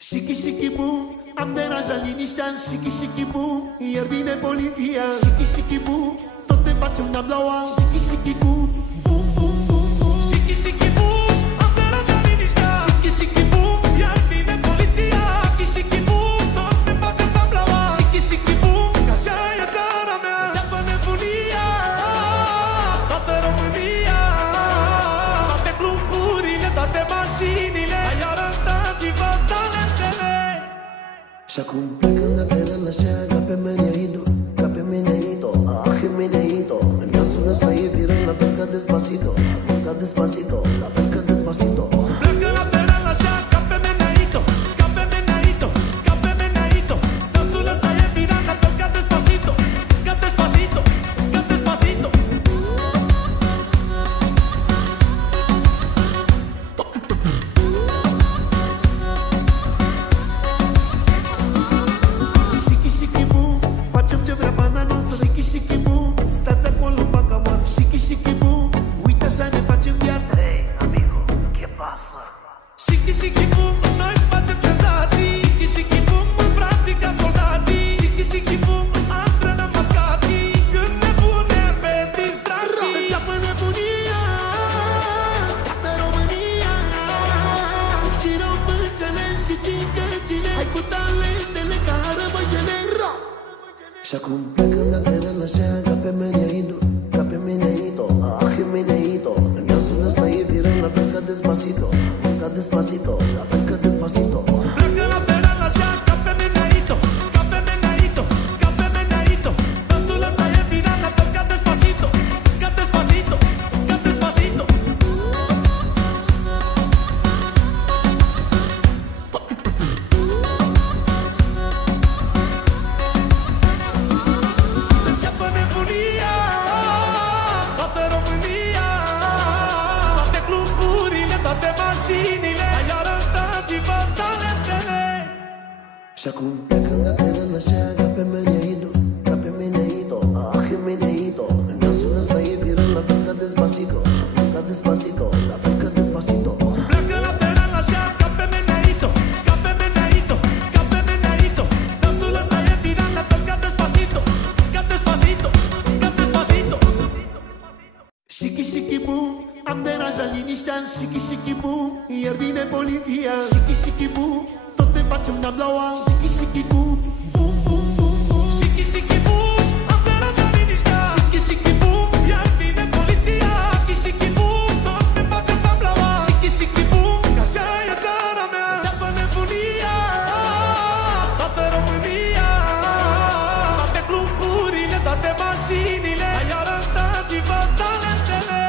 Shiki shiki boom, am deranjat liniștea în shiki shiki boom. Iar vine poliția, shiki shiki boom, tot ne facem tablaua, shiki shiki boom, boom boom boom boom. Shiki shiki boom, am deranjat liniștea, shiki shiki boom, iar vine poliția, shiki shiki boom, tot ne facem tablaua, shiki shiki boom, că așa e țara mea. Să înceapă nebunia, toată România, toate cluburile, toate mașinile, hai arătați-vă talentele. Și acum plecând la teren așa, ca pe meneito, ca pe meneito, ah, meneito. În dansul ăsta e viral, la fel ca Despacito, ca Despacito, la fel ca Despacito. Plecă la teren așa, ca pe meneito, ca pe meneito, ca pe meneito. Dansul ăsta e viral, la fel ca Despacito, ca Despacito, ca Despacito. Shiki shiki boom, facem ce vrea pana noastră. Shiki shiki boom, stați acolo în banca voastră. Shiki shiki boom, uite așa ne facem viața. Hey, amigo, ¿qué pasa? Shiki shiki boom, noi facem senzații. Shiki shiki boom, în brații ca soldații. Shiki shiki boom, antrenăm mascații. Când ne punem pe distracții. Să înceapă nebunia, toată România, și româncele și cicăcile, hai cu talentele ca rămăcele. Și acum plecând la teren așa, ca pe meneito, ca pe meneito, ah, meneito. În dansul ăsta e viral, la fel ca Despacito, ca Despacito, la fel ca Despacito. Plecă la teren așa, ca pe meneito, ca pe meneito, ca pe meneito. Dansul ăsta e viral, la fel ca Despacito, ca Despacito, ca Despacito. Să înceapă nebunia, toată România, toate cluburile, toate mașinile, hai arătați-vă talentele. Și acum plecând la teren așa, ca pe meneito, ca pe meneito, ah, meneito. În dansul ăsta e viral, la fel ca Despacito, ca Despacito, la fel ca Despacito. Plecă la teren așa, ca pe meneito, ca pe meneito, ca pe meneito. Dansul ăsta e viral, la fel ca Despacito, ca Despacito, ca Despacito. Shiki shiki boom, am deranjat liniștea în shiki shiki boom. Iar vine poliția, shiki shiki boom, tot ne facem tablaua, shiki shiki boom, boom boom boom boom. Shiki shiki boom, am deranjat liniștea, shiki shiki boom, iar vine poliția, shiki shiki boom, tot ne facem tablaua, shiki shiki boom, că așa e țara mea. Să înceapă nebunia, toată România, toate cluburile, toate mașinile, hai arătați-vă talentele.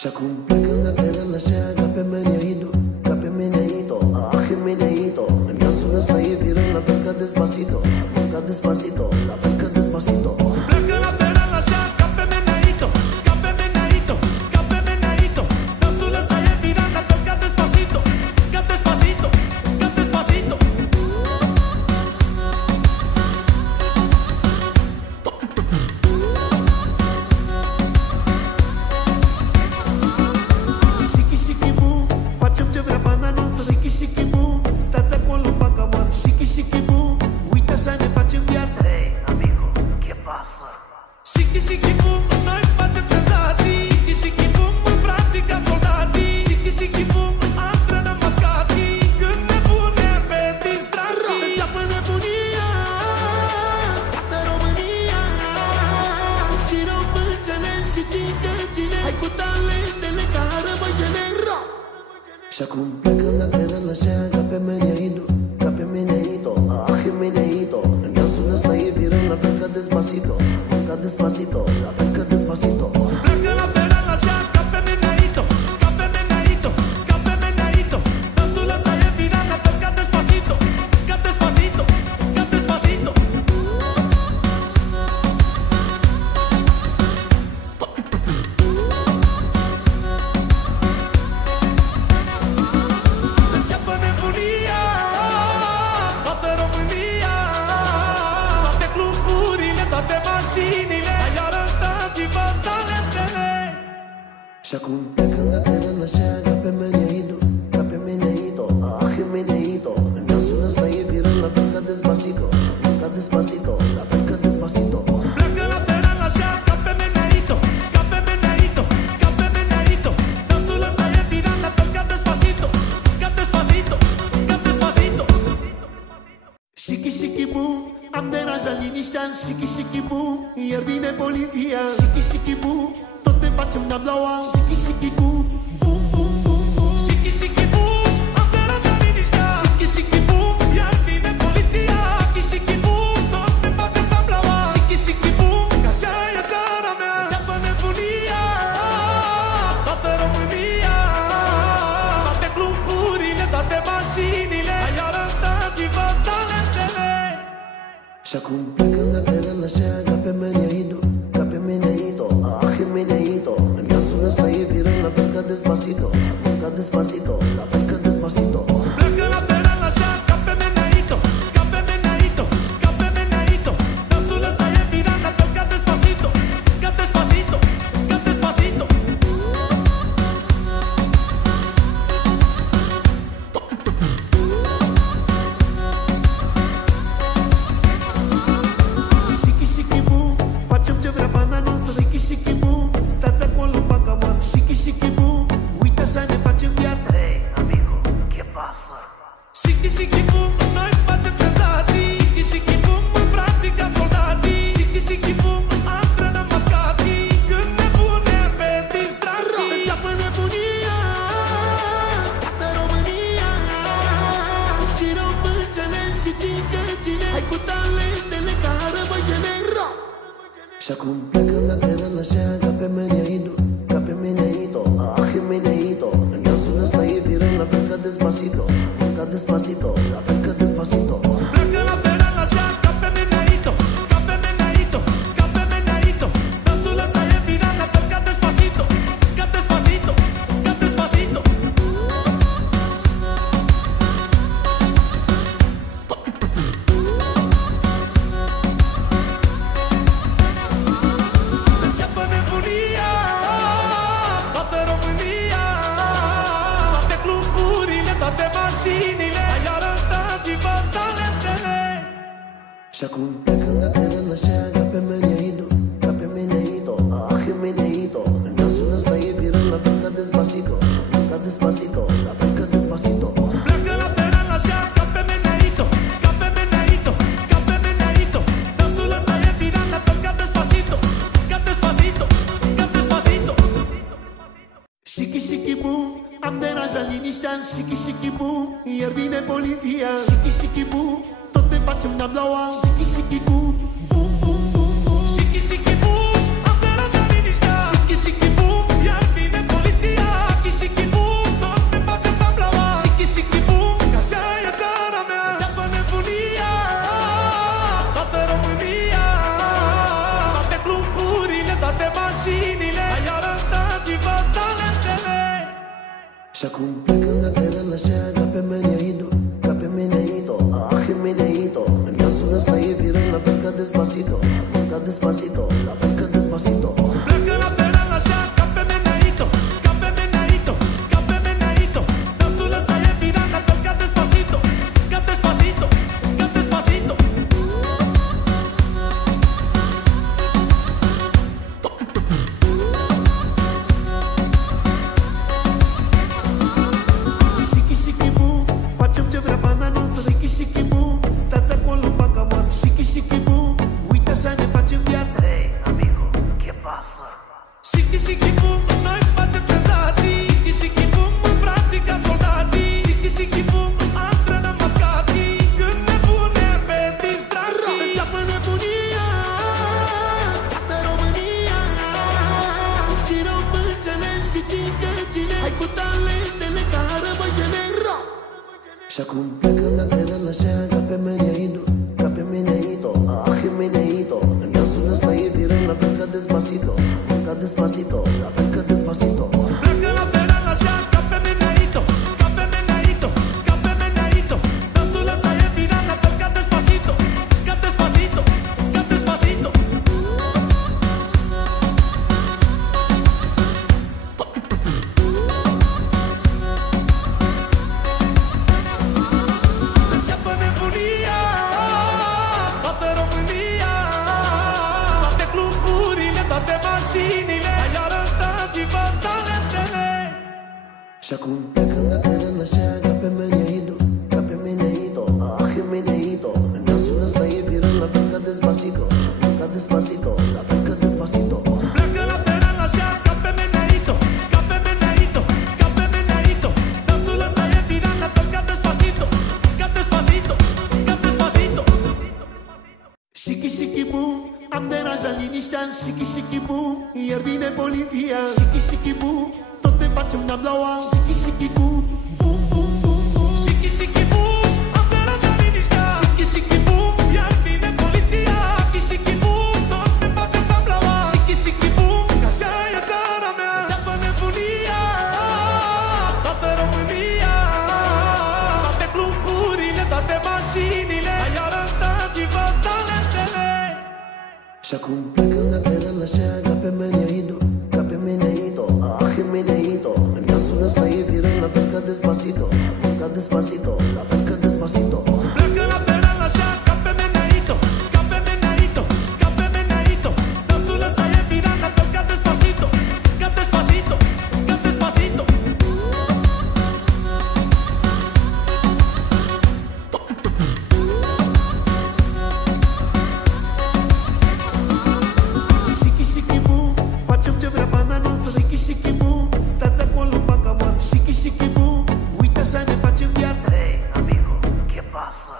Și acum plecând la teren așa, ca pe meneito, ca pe meneito, ah, meneito. În dansul ăsta e viral, la fel ca Despacito, ca Despacito, la fel ca Despacito. Plecă la teren așa, ca pe meneito, ca pe meneito, ca pe meneito. Dansul ăsta e viral, la fel ca Despacito, ca Despacito, ca Despacito. Shiki shiki boom, facem ce vrea pana noastră. Shiki shiki boom, stați acolo în banca voastră. Shiki shiki boom, uite așa ne facem viața. Hey, amigo, ¿qué pasa? Shiki shiki boom, noi facem senzații. Shiki shiki boom, în brații ca soldații. Shiki shiki boom, antrenăm mascații. Când ne punem pe distracții. Să înceapă nebunia, toată România, și româncele și cicăcile, hai cu talentele ca rămăcele. Și acum plecând la teren așa, ca pe meneito, ca pe meneito, ah, meneito. În dansul ăsta e viral, la fel ca Despacito, ca Despacito, la fel ca Despacito. Plecă la teren așa, ca pe meneito, ca pe meneito, ca pe meneito. Dansul ăsta e viral, la fel ca Despacito, ca Despacito, ca Despacito. Să înceapă nebunia, toată România, toate cluburile, toate mașinile, hai arătați-vă talentele. Și acum plecând la teren așa, ca pe meneito, ca pe meneito, ah, meneito. despacito, ca despacito, la fel ca despacito. Pleacă lateral așa, ca pe meneito, ca pe meneito, ca pe meneito. Dansul ăsta e viral, la fel ca despacito, ca despacito, ca despacito. Shiki shiki boom, am deranjat liniștea. Shiki shiki boom, iar vine poliția. Shiki shiki boom, tot ne facem nablaua. Shiki shiki boom, boom boom boom boom. Shiki shiki boom, am deranjat liniștea. Shiki shiki boom, iar vine poliția. Shiki shiki boom, tot ne facem nablaua. Shiki shiki boom, că așa e țara mea. Să înceapă nebunia, toată România. Toate cluburile, toate mașinile. Hai arătați-vă talentele. Și acum plecă lateral așa, ca pe meneito, ca pe meneito, ah, meneito. În dansul ăsta e viral, la fel ca despacito, ca despacito, la fel ca despacito. Pleacă lateral așa, ca pe meneito, ca pe meneito, ca pe meneito. Dansul ăsta e viral, la fel ca despacito, ca despacito, ca despacito. Shiki shiki boom, facem ce vrea banda noastră. Shiki shiki boom, stați acolo în banca voastră. Shiki shiki boom, uite așa ne facem viața. Hey, amigo, ¿qué pasa? Shiki shiki boom, noi facem senzații. Shiki shiki boom, îmbrații ca soldații. Shiki shiki boom, antrenăm mascații. Când ne punem pe distracții. Să înceapă nebunia, toată România. Și româncele și țigăcile, hai cu talentele ca răbăcele. Și acum plecă lateral așa, ca pe meneito, ca pe meneito, ah, meneito. În dansul ăsta e viral, la fel ca despacito, ca despacito, la fel ca despacito. Pleacă lateral așa, ca pe meneito, ca pe meneito, ca pe meneito. Dansul ăsta e viral, la fel ca despacito, ca despacito, ca despacito. Să înceapă nebunia, toată România. Toate cluburile, toate mașinile. Hai arătați-vă talentele. Și acum plecă lateral așa, ca pe meneito, ca pe meneito, ah, meneito. În dansul ăsta e viral, la fel ca despacito, ca despacito, la fel ca despacito. Pleacă lateral așa, ca pe meneito, ca pe meneito, ca pe meneito. Dansul ăsta e viral, la fel ca despacito, ca despacito, ca despacito. Shiki shiki boom, am deranjat liniștea. Shiki shiki boom, iar vine poliția. Shiki shiki boom, tot ne facem nablaua. Shiki shiki boom, boom boom boom boom. Shiki shiki boom, am deranjat liniștea. Shiki shiki boom, iar vine poliția. Shiki shiki boom, tot ne facem nablaua. Shiki shiki boom, că așa e țara mea. Să înceapă nebunia, toată România. Toate cluburile, toate mașinile. Hai arătați-vă talentele. Și acum plecă lateral așa, ca pe meneito, ca pe meneito, ah, meneito. În dansul ăsta e viral, la fel ca despacito, ca despacito, la fel ca despacito. Pleacă lateral așa, ca pe meneito, ca pe meneito, ca pe meneito. Dansul ăsta e viral, la fel ca despacito, ca despacito, ca despacito. Shiki shiki boom, facem ce vrea banda noastră. Shiki shiki boom, stați acolo în banca voastră. Shiki shiki boom, uite așa ne facem viața. Hey, amigo, ¿qué pasa? Shiki shiki boom, noi facem senzații. Shiki shiki boom, îmbrații ca soldații. Shiki shiki boom, antrenăm mascații. Când ne punem pe Să distracții. înceapă nebunia, toată România. Și româncele și țigăcile, hai cu talentele ca răbăcele. Și acum plecă lateral așa, ca pe meneito, ca pe meneito, ah, meneito. În dansul ăsta e viral, la fel ca despacito, ca despacito, la fel ca despacito. Pleacă lateral așa, ca pe meneito, ca pe meneito, ca pe meneito. Dansul ăsta e viral, la fel ca despacito, ca despacito, ca despacito. Să înceapă nebunia, Și acum plecă la teren așa, ca pe meneito, ca pe meneito, ah, meneito. În dansul ăsta e viral, la fel ca Despacito, ca Despacito, la fel ca Despacito. Pleacă la teren așa, ca pe meneito, ca pe meneito, ca pe meneito. Dansul ăsta e viral, la fel ca Despacito, ca Despacito, ca Despacito. Shiki shiki boom, am deranjat liniștea în shiki shiki boom. Iar vine poliția, shiki shiki boom, tot ne facem de-ablaua. Shiki shiki boom, boom boom boom boom. Shiki shiki boom, am deranjat liniștea. Shiki shiki boom, iar vine poliția. Shiki shiki boom, tot ne facem de-ablaua. Shiki shiki boom, că așa e țara mea. Să înceapă nebunia, toată România. Toate cluburile, toate mașinile, hai arătați-vă talentele. Și acum plecă la teren așa, ca pe meneito, ca pe meneito, ah, meneito. În dansul ăsta e viral, la fel ca Despacito, ca Despacito, la fel ca Despacito. Pleacă la teren așa, ca pe meneito, ca pe meneito, ca pe meneito. Dansul ăsta e viral, la fel ca Despacito, ca Despacito, ca Despacito. Shiki shiki boom, facem ce vrea banda noastră. Shiki shiki boom, stați acolo în banca voastră. Shiki shiki boom, uite așa ne facem viața. Hey, amigo, ¿qué pasa?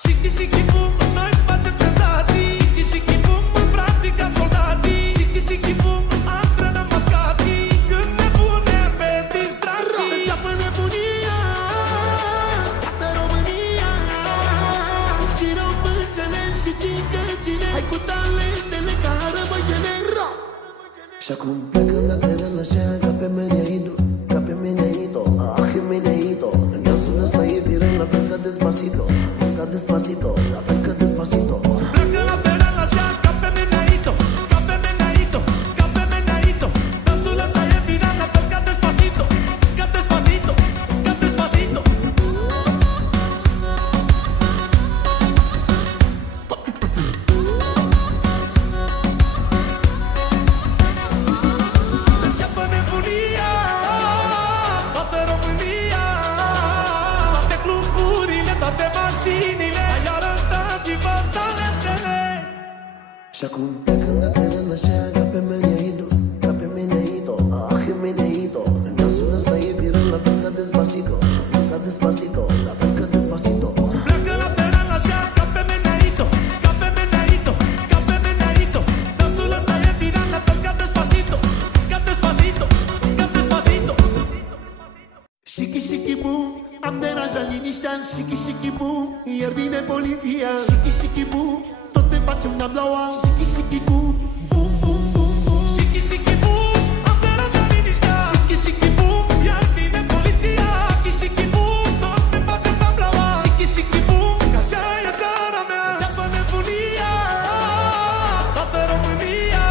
Shiki shiki boom, noi facem senzații. Shiki shiki boom, îmbrații ca soldații. Shiki shiki boom, antrenăm mascații. Când ne punem pe Să distracții. înceapă nebunia, toată România. Și româncele și cicăcile, hai cu talentele ca rămăcele. Și acum plecă la teren așa, ca pe meneito, ca pe meneito, ah, meneito. În dansul ăsta e viral, la fel ca Despacito, ca Despacito, la fel ca Despacito. Pleacă la teren așa, ca pe meneito, ca pe meneito, ca pe meneito. Dansul ăsta e viral, la fel ca Despacito, ca Despacito, ca Despacito. Să înceapă nebunia, toată România. Toate cluburile, toate mașinile, hai arătați-vă talentele. Și acum plecă la teren așa, ca pe meneito, ca pe meneito, ah, meneito. În dansul ăsta e viral, la fel ca Despacito, ca Despacito, la fel ca Despacito. Pleacă la teren așa, ca pe meneito, ca pe meneito, ca pe meneito. Dansul ăsta e viral, la fel ca Despacito, ca Despacito, ca Despacito. Shiki shiki boom, am deranjat liniștea în shiki shiki boom. Iar vine poliția, shiki shiki boom, tot ne facem de-ablaua. Shiki shiki boom, boom boom boom boom. Shiki shiki boom, am deranjat liniștea. Shiki shiki boom, iar vine poliția. Shiki shiki boom, tot ne facem de-ablaua. Shiki shiki boom, că așa e țara mea. Să înceapă nebunia, toată România.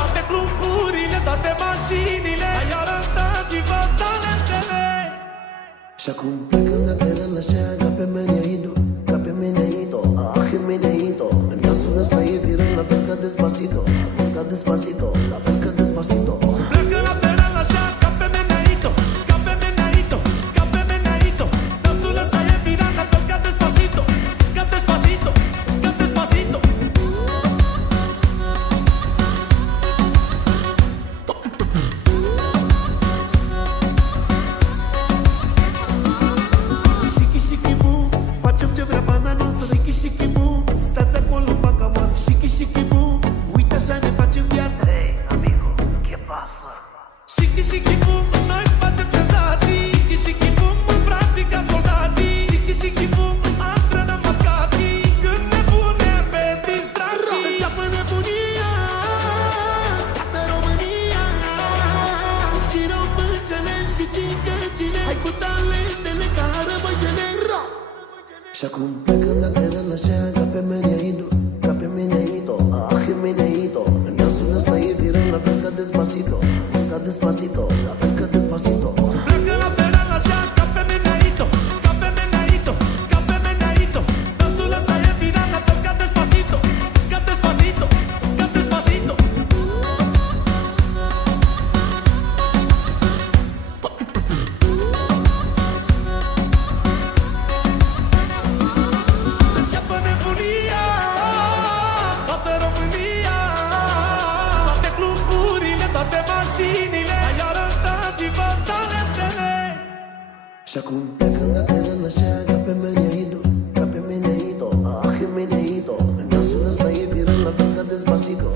Toate cluburile, toate mașinile, hai arătați-vă talentele. Și acum plecă la teren așa, ca pe meneito, ca pe meneito, ah, meneito. În dansul ăsta e viral, la fel ca Despacito, ca Despacito, la fel ca Despacito. Pleacă la teren așa, ca pe meneito, ca pe meneito, ca pe meneito. Dansul ăsta e viral, la fel ca Despacito, ca Despacito, ca Despacito. Shiki shiki boom, facem ce vrea banda noastră. Shiki shiki boom, stați acolo în banca voastră. Shiki shiki boom, uite așa ne facem viața. Hey, amigo, ¿qué pasa? Shiki shiki boom, noi facem senzații. Shiki shiki boom, îmbrații ca soldații. Shiki shiki boom, antrenăm mascații. Când ne punem pe Să distracții. înceapă nebunia, toată România. Și româncele și cicăcile, hai cu talentele ca rămăcele. Și acum plecă la teren așa, ca pe meneito, ca pe meneito, ah, meneito. În dansul ăsta e viral, la fel ca Despacito, ca Despacito, la fel ca Despacito. Pleacă la teren așa, ca pe meneito, ca pe meneito, ca pe meneito. Dansul ăsta e viral, la fel ca Despacito, ca Despacito, ca Despacito. Și acum plecă la teren așa ca pe meneito, ca pe meneito, ah, meneito. În dansul ăsta e viral, la fel ca Despacito,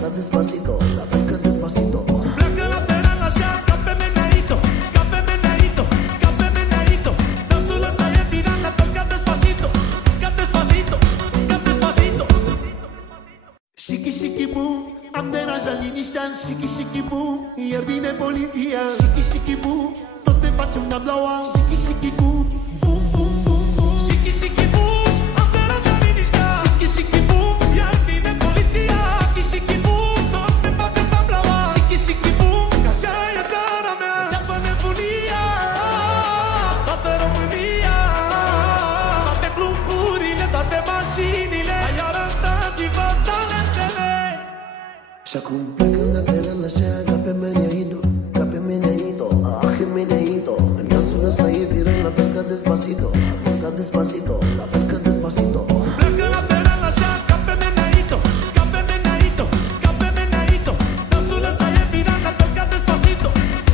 ca Despacito, la fel ca Despacito. Pleacă la teren așa ca pe meneito, ca pe meneito, ca pe meneito. Dansul ăsta e viral, la fel ca Despacito, ca Despacito, ca Despacito. Shiki shiki boom, am deranjat liniștea în shiki shiki boom. Iar vine poliția, shiki shiki boom, tot ne facem nablaua, shiki shiki boom, boom boom boom boom. Shiki shiki boom, am deranjat liniștea. Shiki shiki boom, iar vine poliția. Shiki shiki boom, tot ne facem nablaua. Shiki shiki boom, că așa e țara mea. Să înceapă nebunia, toată România, toate cluburile, toate mașinile. Hai arătați-vă talentele. Și acum plecă la teren așa ca pe meneito, ca pe meneito, ah, meneito. În dansul ăsta e viral, la fel ca Despacito, ca Despacito, la fel ca Despacito. Pleacă la teren așa ca pe meneito, ca pe meneito, ca pe meneito. Dansul ăsta e viral, la fel ca Despacito,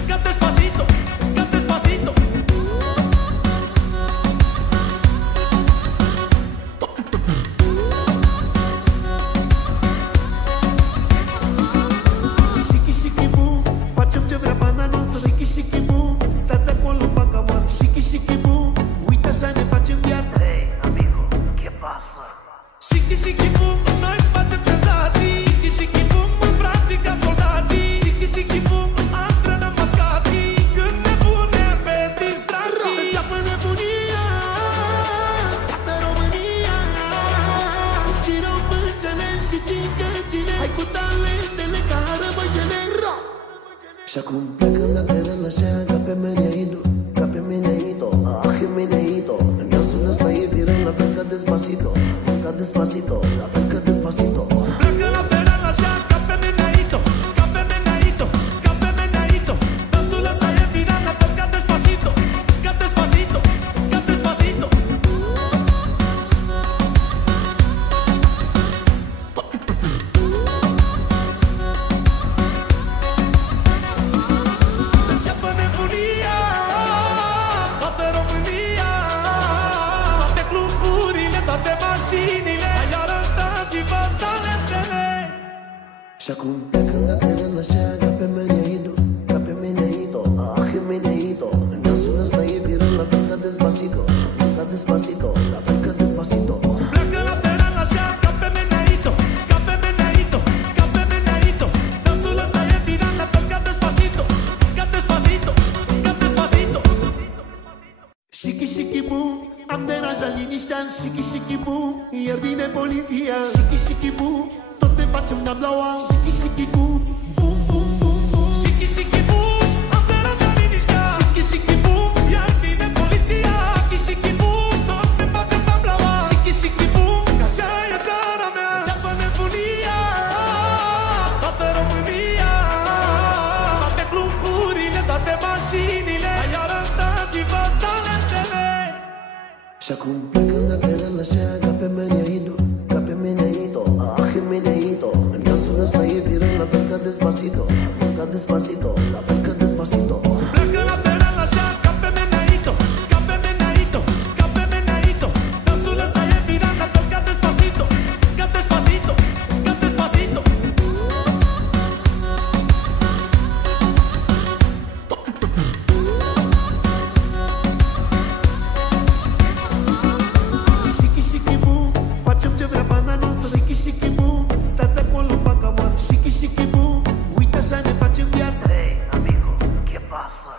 ca Despacito, ca Despacito. Shiki shiki boom, facem ce vrea banda noastră. Shiki shiki boom, stați acolo în banca voastră. Shiki shiki boom, uite așa ne facem viața. Hey, amigo, ¿qué pasa? Shiki shiki boom, noi facem senzații. Shiki shiki boom, în brații ca soldații. Shiki shiki boom, antrenăm mascații. Când ne punem pe distracții. Să înceapă nebunia, toată România, și româncele și cicăcile. Hai cu talentele ca rămăcele. Și acum plecă la teren așa ca pe meneito, ca pe meneito, ah, meneito. În dansul ăsta e viral, la fel ca Despacito, ca Despacito, la fel ca Despacito. Pleacă la teren așa ca pe meneito, ca pe meneito, ca pe meneito. Dansul ăsta e viral, la fel ca Despacito, ca Despacito, ca Despacito. Să înceapă nebunia, toată România, toate cluburile, toate mașinile. Hai arătați-vă talentele. Și acum plecă la teren așa ca pe meneito, ca pe meneito, ah, meneito. În dansul ăsta e viral, la fel ca Despacito, ca Despacito, la fel ca Despacito. Pleacă la teren așa ca pe meneito, ca pe meneito, ca pe meneito. Dansul ăsta e viral, la fel ca Despacito, ca Despacito, ca Despacito. Shiki shiki boom, am deranjat liniștea în shiki shiki boom. Iar vine poliția, shiki shiki boom, tot ne facem nablaua, shiki shiki boom, boom boom boom boom. Shiki shiki boom, am deranjat liniștea. Shiki shiki boom, iar vine poliția. Shiki shiki boom, tot ne facem nablaua. Shiki shiki boom, că așa e țara mea. Să înceapă nebunia, toată România, toate cluburile, toate mașinile. Hai arătați-vă talentele. Și acum plecă la teren așa ca pe meneito, ca pe meneito, ah, meneito. În dansul ăsta e viral, la fel ca Despacito, ca Despacito, la fel ca Despacito. Pleacă la teren așa ca pe meneito, ca pe meneito, ca pe meneito. Dansul ăsta e viral, la fel ca Despacito, ca Despacito, ca Despacito. Shiki shiki boom, facem ce vrea banda noastră. Shiki shiki boom, stați acolo în banca voastră. Shiki shiki boom, uite așa ne facem viața. Hey, amigo, ¿qué pasa?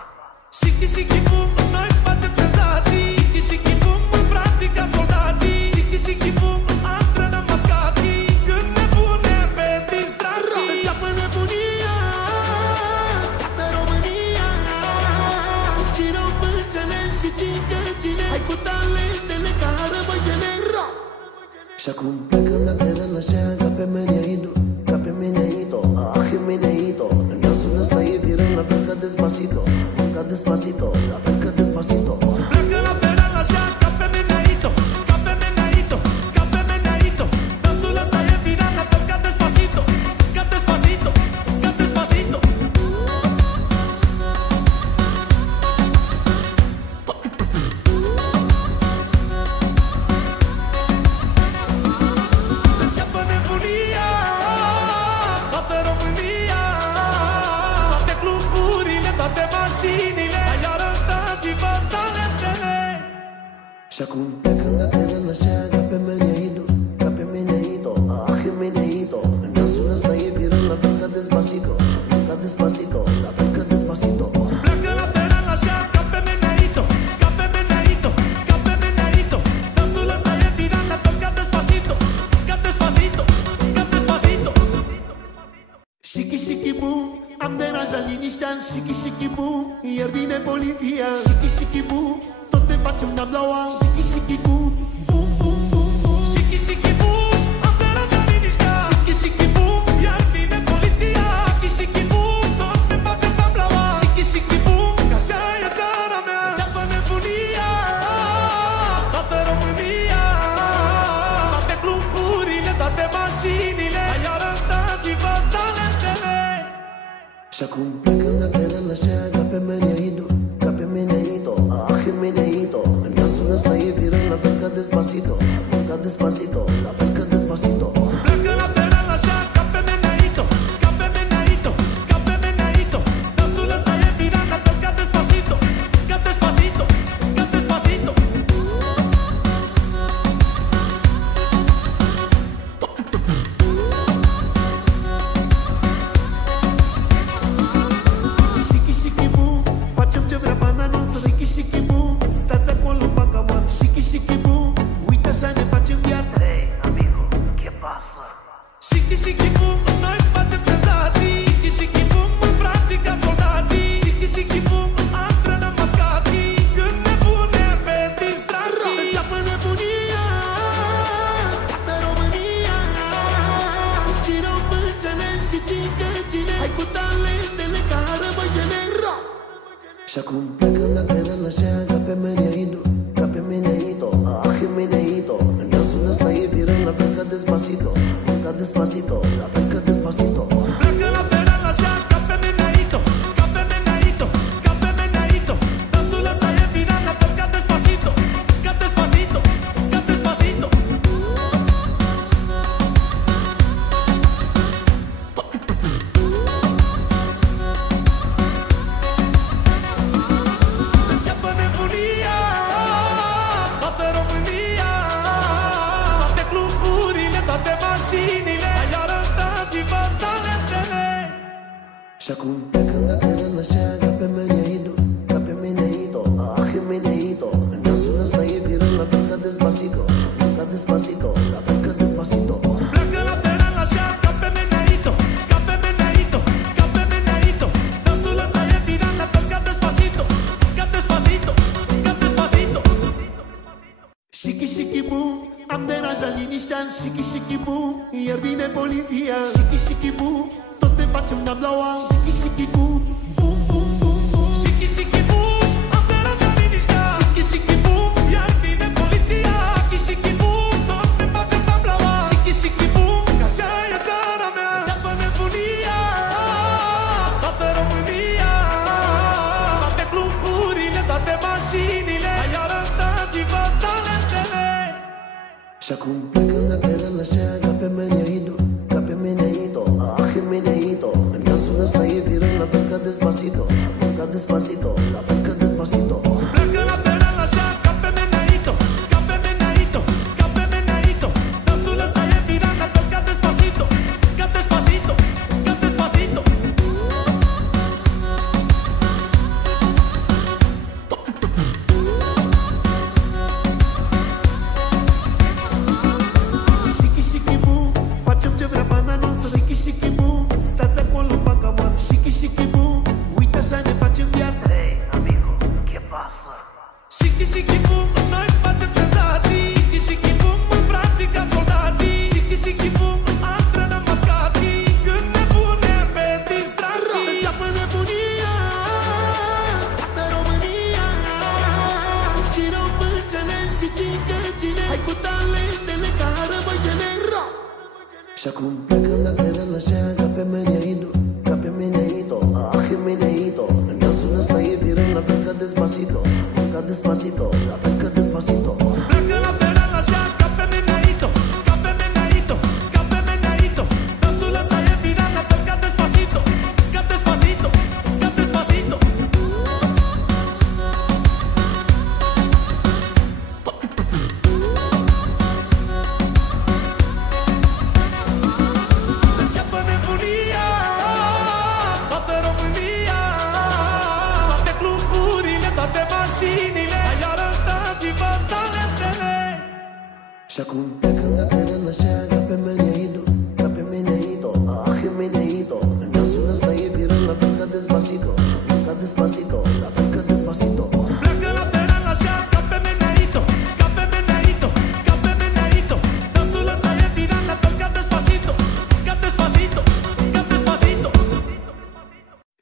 Shiki shiki boom, noi facem senzații. Shiki shiki boom, în brații ca soldații. Shiki shiki boom, antrenăm mascații. Când ne punem pe Să distracții. înceapă nebunia, toată România, și româncele și cicăcile. Hai cu talentele ca rămăcele. Și acum plecă la teren așa ca pe meneito, ca pe meneito, ah, meneito. În dansul ăsta e viral, la fel ca Despacito, ca Despacito, la fel ca Despacito. Pleacă la teren așa ca pe meneito, ca pe meneito, ca pe meneito. Dansul ăsta e viral, la fel ca Despacito, ca Despacito, ca Despacito. pleacă la teren așa, ca pe meneito, ca pe meneito, ah, meneito. Dansul ăsta e viral, la fel ca Despacito, ca Despacito, la fel ca Despacito. Pleacă la teren așa, ca pe meneito, ca pe meneito, ca pe meneito. Dansul ăsta e viral, la fel ca Despacito, ca Despacito, ca Despacito. Shiki shiki boom, am deranjat liniștea în shiki shiki boom. Iar vine poliția, shiki shiki boom, tot ne facem nablaua, shiki shiki boom, boom boom boom boom. Shiki shiki boom, am deranjat liniștea. Shiki shiki boom, iar vine poliția. Shiki shiki boom, tot ne facem nablaua. Shiki shiki boom, că așa e țara mea. Să înceapă nebunia, toată România, toate cluburile, toate mașinile. Hai arătați-vă talentele. Și acum pleacă la teren așa, ca pe meneito, ca pe meneito, ah, meneito. Dansul ăsta e viral, la fel ca Despacito, ca Despacito, la fel ca Despacito. Pleacă la teren așa, ca pe meneito, ca pe meneito, ca pe meneito. Dansul ăsta e viral, la fel ca Despacito, ca Despacito, ca Despacito. Shiki shiki boom, facem ce vrea pana noastră. Shiki shiki boom, stați acolo în banca voastră. Shiki shiki boom, uite așa ne facem viața. Hey, amigo, ¿qué pasa? Shiki shiki boom, noi facem senzații. Shiki shiki boom, în brații ca soldații. Shiki shiki boom, antrenăm mascații. Când ne punem pe distracții. Se înceapă nebunia, toată România, și româncele și cicăcile. Hai cu talentele ca rămâncele. Și acum pleacă la teren așa, ca pe meneito, ca pe meneito, ah, meneito. Dansul ăsta e viral, la fel ca Despacito, ca Despacito, la fel ca Despacito. Pleacă la teren așa, ca pe meneito, ca pe meneito, ca pe meneito. Dansul ăsta e viral, la fel ca Despacito, ca Despacito, ca Despacito. Să înceapă nebunia, toată România, toate cluburile, toate mașinile. Hai arătați-vă talentele. Și acum pleacă la teren așa, ca pe meneito, ca pe meneito, ah, meneito. Dansul ăsta e viral, la fel ca Despacito, ca Despacito, la fel ca Despacito. Pleacă la teren așa, ca pe meneito, ca pe meneito, ca pe meneito. Dansul ăsta e viral, la fel ca Despacito, ca Despacito, ca Despacito. Shiki shiki boom, am deranjat liniștea în shiki shiki boom. Iar vine poliția, shiki shiki boom, tot ne facem nablaua, shiki shiki boom, boom boom boom boom. Shiki shiki boom, am deranjat liniștea. Shiki shiki boom, iar vine poliția. Shiki shiki boom, tot ne facem nablaua. Shiki shiki boom, că așa e țara mea. Să înceapă nebunia, toată România, toate cluburile, toate mașinile. Hai arătați-vă talentele. Și acum pleacă la teren așa, ca pe meneito, ca pe meneito, ah, meneito. Dansul ăsta e viral, la fel ca Despacito, ca Despacito, la fel ca Despacito. Pleacă la teren așa, ca pe meneito, ca pe meneito, ca pe meneito. Dansul ăsta e viral, la fel ca Despacito, ca Despacito, ca Despacito. Shiki shiki boom, facem ce vrea pana noastră. Shiki shiki boom, stați acolo în banca voastră. Shiki shiki boom, uite așa ne facem viața. Hey, amigo, ¿qué pasa? Shiki shiki boom, noi facem senzații. Shiki shiki boom, în brații ca soldații. Shiki shiki boom, antrenăm mascații. Când ne punem pe Se distracții. înceapă nebunia, toată România, și româncele și cicăcile. Hai cu talentele ca rămâncele. Și acum pleacă la teren așa, ca pe meneito, ca pe meneito, ah, meneito. Dansul ăsta e viral, la fel ca Despacito, ca Despacito, la fel ca Despacito. Pleacă la teren așa, ca pe meneito, ca pe meneito, ca pe meneito. Dansul ăsta e viral, la fel ca Despacito, ca Despacito, ca Despacito. Și acum pleacă la teren așa, ca pe meneito, ca pe meneito, ah, meneito. În dansul ăsta e viral, la fel ca Despacito, ca Despacito, la fel ca Despacito. Pleacă la teren așa, ca pe meneito, ca pe meneito, ca pe meneito. Dansul ăsta e viral, la fel ca Despacito, ca Despacito, ca Despacito.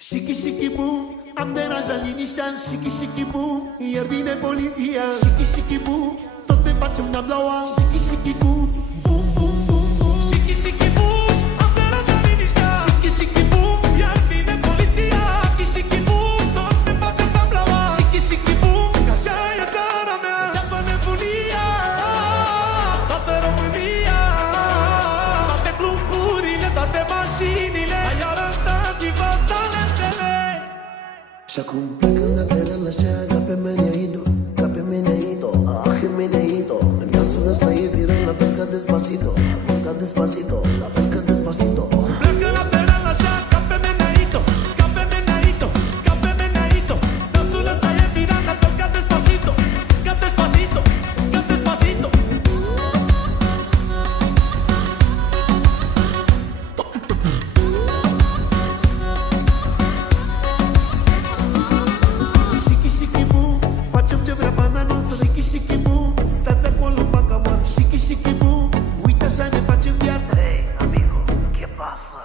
Shiki shiki boom, am deranjat liniștea. Shiki shiki boom, iar vine poliția. Shiki shiki boom, tot ne facem nablaua. Shiki shiki boom, boom boom boom boom. Shiki shiki boom, am deranjat liniștea. Shiki shiki boom, iar vine poliția. Shiki shiki boom, tot ne facem nablaua. Shiki shiki boom, că așa e țara mea. Să înceapă nebunia, toată România. Toate cluburile, toate mașinile. Hai arătați-vă talentele. Și acum pleacă la teren așa, ca pe meneito, ca pe meneito, ah, meneito. În dansul ăsta e viral, la fel ca Despacito, ca Despacito, la fel ca Despacito. Pleacă la teren așa, ca pe meneito, ca pe meneito, ca pe meneito. Dansul ăsta e viral, la fel ca Despacito, ca Despacito, ca Despacito. Shiki shiki boom, facem ce vrea bana noastră. Shiki shiki boom, stați acolo în banca voastră. Shiki shiki boom, uite așa ne facem viața. Hey, amigo, ¿qué pasa?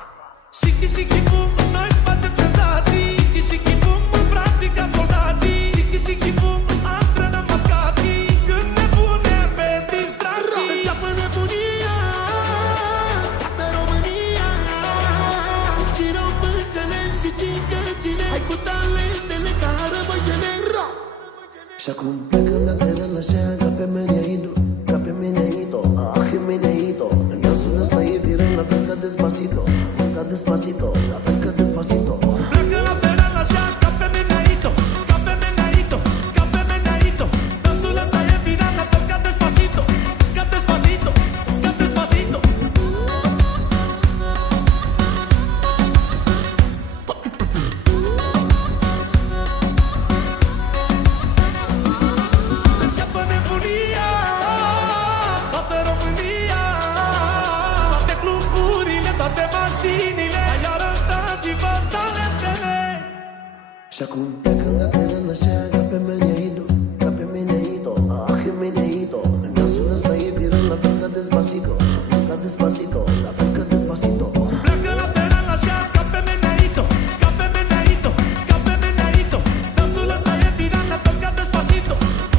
Shiki shiki boom, noi facem senzații. Shiki shiki boom, în brații ca soldații. Shiki shiki boom, antrenăm mascații. Când ne punem pe Să distracții. înceapă nebunia, toată România. Și româncele și cingăcile, hai cu talentele ca răbăicele. Și acum pleacă la teren așa, ca pe meneito, ca pe meneito, ah, meneito. În dansul ăsta e viral, la fel ca Despacito, ca Despacito, la fel ca Despacito. Pleacă la teren așa, ca pe meneito, ca pe meneito, ca pe meneito. Dansul ăsta e viral, la fel ca Despacito, ca Despacito, ca Despacito. Să înceapă nebunia, toată România. Toate cluburile, toate mașinile. Hai arătați-vă talentele. Și acum pleacă la teren așa, ca pe meneito, ca pe meneito, ah, meneito. În dansul ăsta e viral, la fel ca Despacito, ca Despacito, la fel ca Despacito. Pleacă la teren așa, ca pe meneito, ca pe meneito, ca pe meneito. Dansul ăsta e viral, la fel ca Despacito,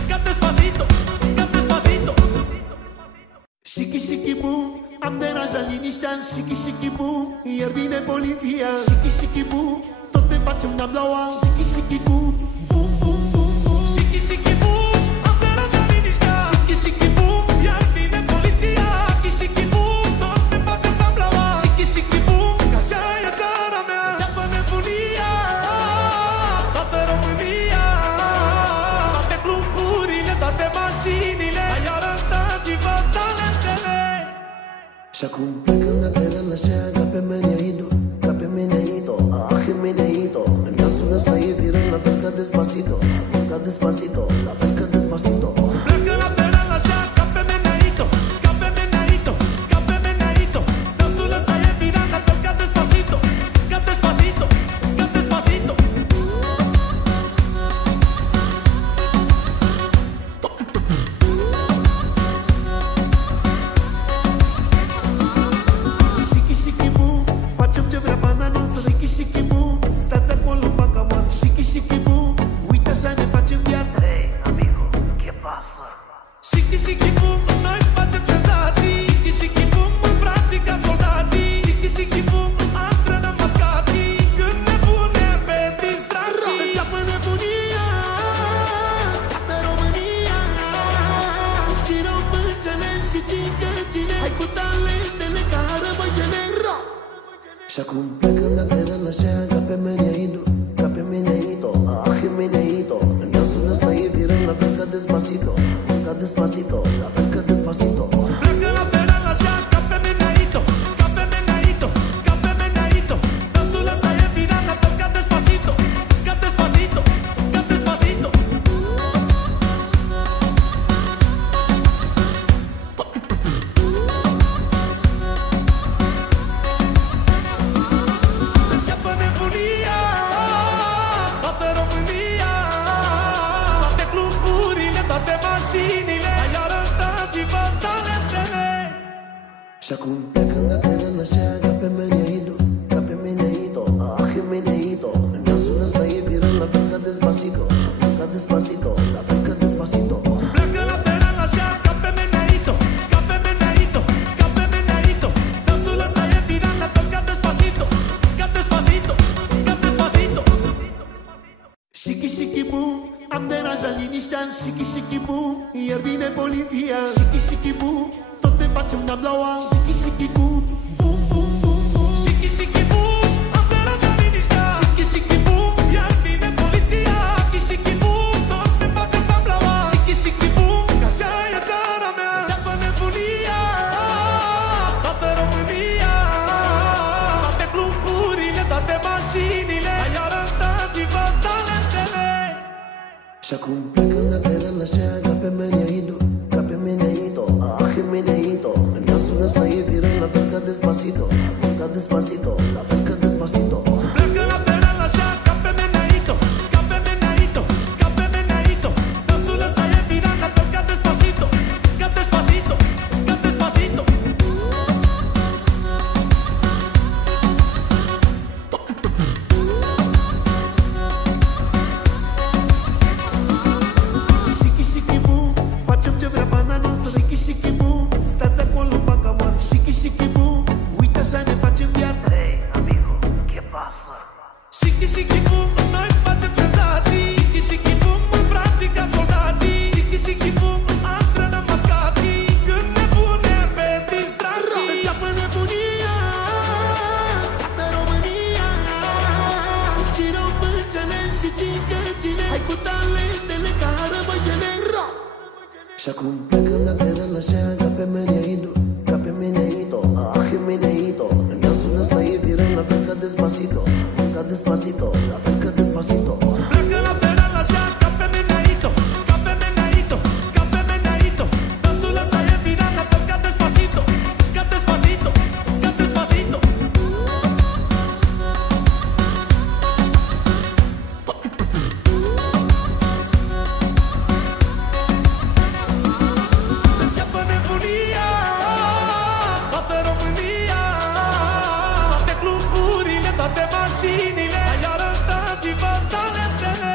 ca Despacito, ca Despacito. Shiki shiki boom, am deranjat liniștea. Shiki shiki boom, iar vine poliția. Shiki shiki boom, tot ne facem nablaua. Shiki shiki boom, boom boom boom boom. Shiki shiki boom, am deranjat liniștea. Shiki shiki boom, iar vine poliția. Shiki shiki boom, tot ne facem nablaua. Shiki shiki boom, că așa e țara mea. Să înceapă nebunia, toată România. Toate cluburile, toate mașinile. Hai arătați-vă talentele. Și acum pleacă la teren așa, ca pe meneito, ca pe meneito, ah, meneito. În dansul ăsta e viral, la fel ca Despacito, ca Despacito, la fel ca Despacito. Pleacă la teren așa, ca pe meneito, ca pe meneito, ca pe meneito. Dansul ăsta e viral, la fel ca Despacito, ca Despacito, ca Despacito. Shiki shiki boom, facem ce vrea bana noastră. Shiki shiki boom, stați acolo în banca voastră. Shiki shiki boom, uite așa ne facem viața. Hey, amigo, ¿qué pasa? Shiki shiki boom, noi facem senzații. Shiki shiki boom, în brații ca soldații. Shiki shiki boom, antrenăm mascații. Când ne punem pe Să distracții. înceapă nebunia, toată România. Și româncele și cingăcile, hai cu talentele ca răbăicele. Și acum pleacă la teren așa, ca pe meneito, ca pe meneito, ah, meneito. În dansul ăsta e viral, la fel ca Despacito, ca Despacito, la fel ca Despacito. Pleacă la teren așa, ca pe meneito, ca pe meneito, ca pe meneito. Dansul ăsta e viral, la fel ca Despacito, ca Despacito, ca Despacito. Și acum pleacă la teren așa ca pe meneito, ca pe meneito, ah, meneito. În dansul ăsta e viral, la fel ca Despacito, ca Despacito, la fel ca Despacito. Pleacă la teren așa ca pe meneito, ca pe meneito, ca pe meneito. Dansul ăsta e viral, la fel ca Despacito, ca Despacito, ca Despacito. Shiki shiki boom, am deranjat liniștea în shiki shiki boom. Iar vine poliția, shiki shiki boom, tot ne facem nablaua, shiki shiki boom, boom boom boom boom. Shiki shiki boom, am deranjat liniștea. Shiki shiki boom, iar vine poliția. Shiki shiki boom, tot ne facem nablaua. Shiki shiki boom, că așa e țara mea. Să înceapă nebunia, toată România. Toate cluburile, toate mașinile. Hai arătați-vă talentele. Și acum pleacă la teren așa ca pe meneito, ca pe meneito, ah, meneito. În dansul ăsta e viral, la fel ca Despacito, ca Despacito, la fel ca Despacito. Pleacă la teren așa ca pe meneito, ca pe meneito, ca pe meneito. Dansul ăsta e viral, la fel ca Despacito, ca Despacito, ca Despacito. Shiki shiki boom, facem ce vrea pana noastră. Shiki shiki boom, stați acolo în banca voastră. Shiki shiki boom, uite așa ne facem viața. Hey, amigo, ¿qué pasa? Shiki shiki boom, noi facem senzații. Shiki shiki boom, în brații ca soldații. Shiki shiki boom, antrenăm mascații. Când ne punem pe distracții. Să înceapă nebunia, toată România. Și româncele și cicăcile, hai cu talentele ca rămăcele. Și acum pleacă la teren așa ca pe meneito, ca pe meneito, ah, meneito. În dansul ăsta e viral, la fel ca Despacito, ca Despacito, la fel ca Despacito. Pleacă la teren așa ca pe meneito, ca pe meneito, ca pe meneito. Dansul ăsta e viral, la fel ca Despacito, ca Despacito, ca Despacito. Să înceapă nebunia, toată România. Toate cluburile, toate mașinile. Hai arătați-vă talentele.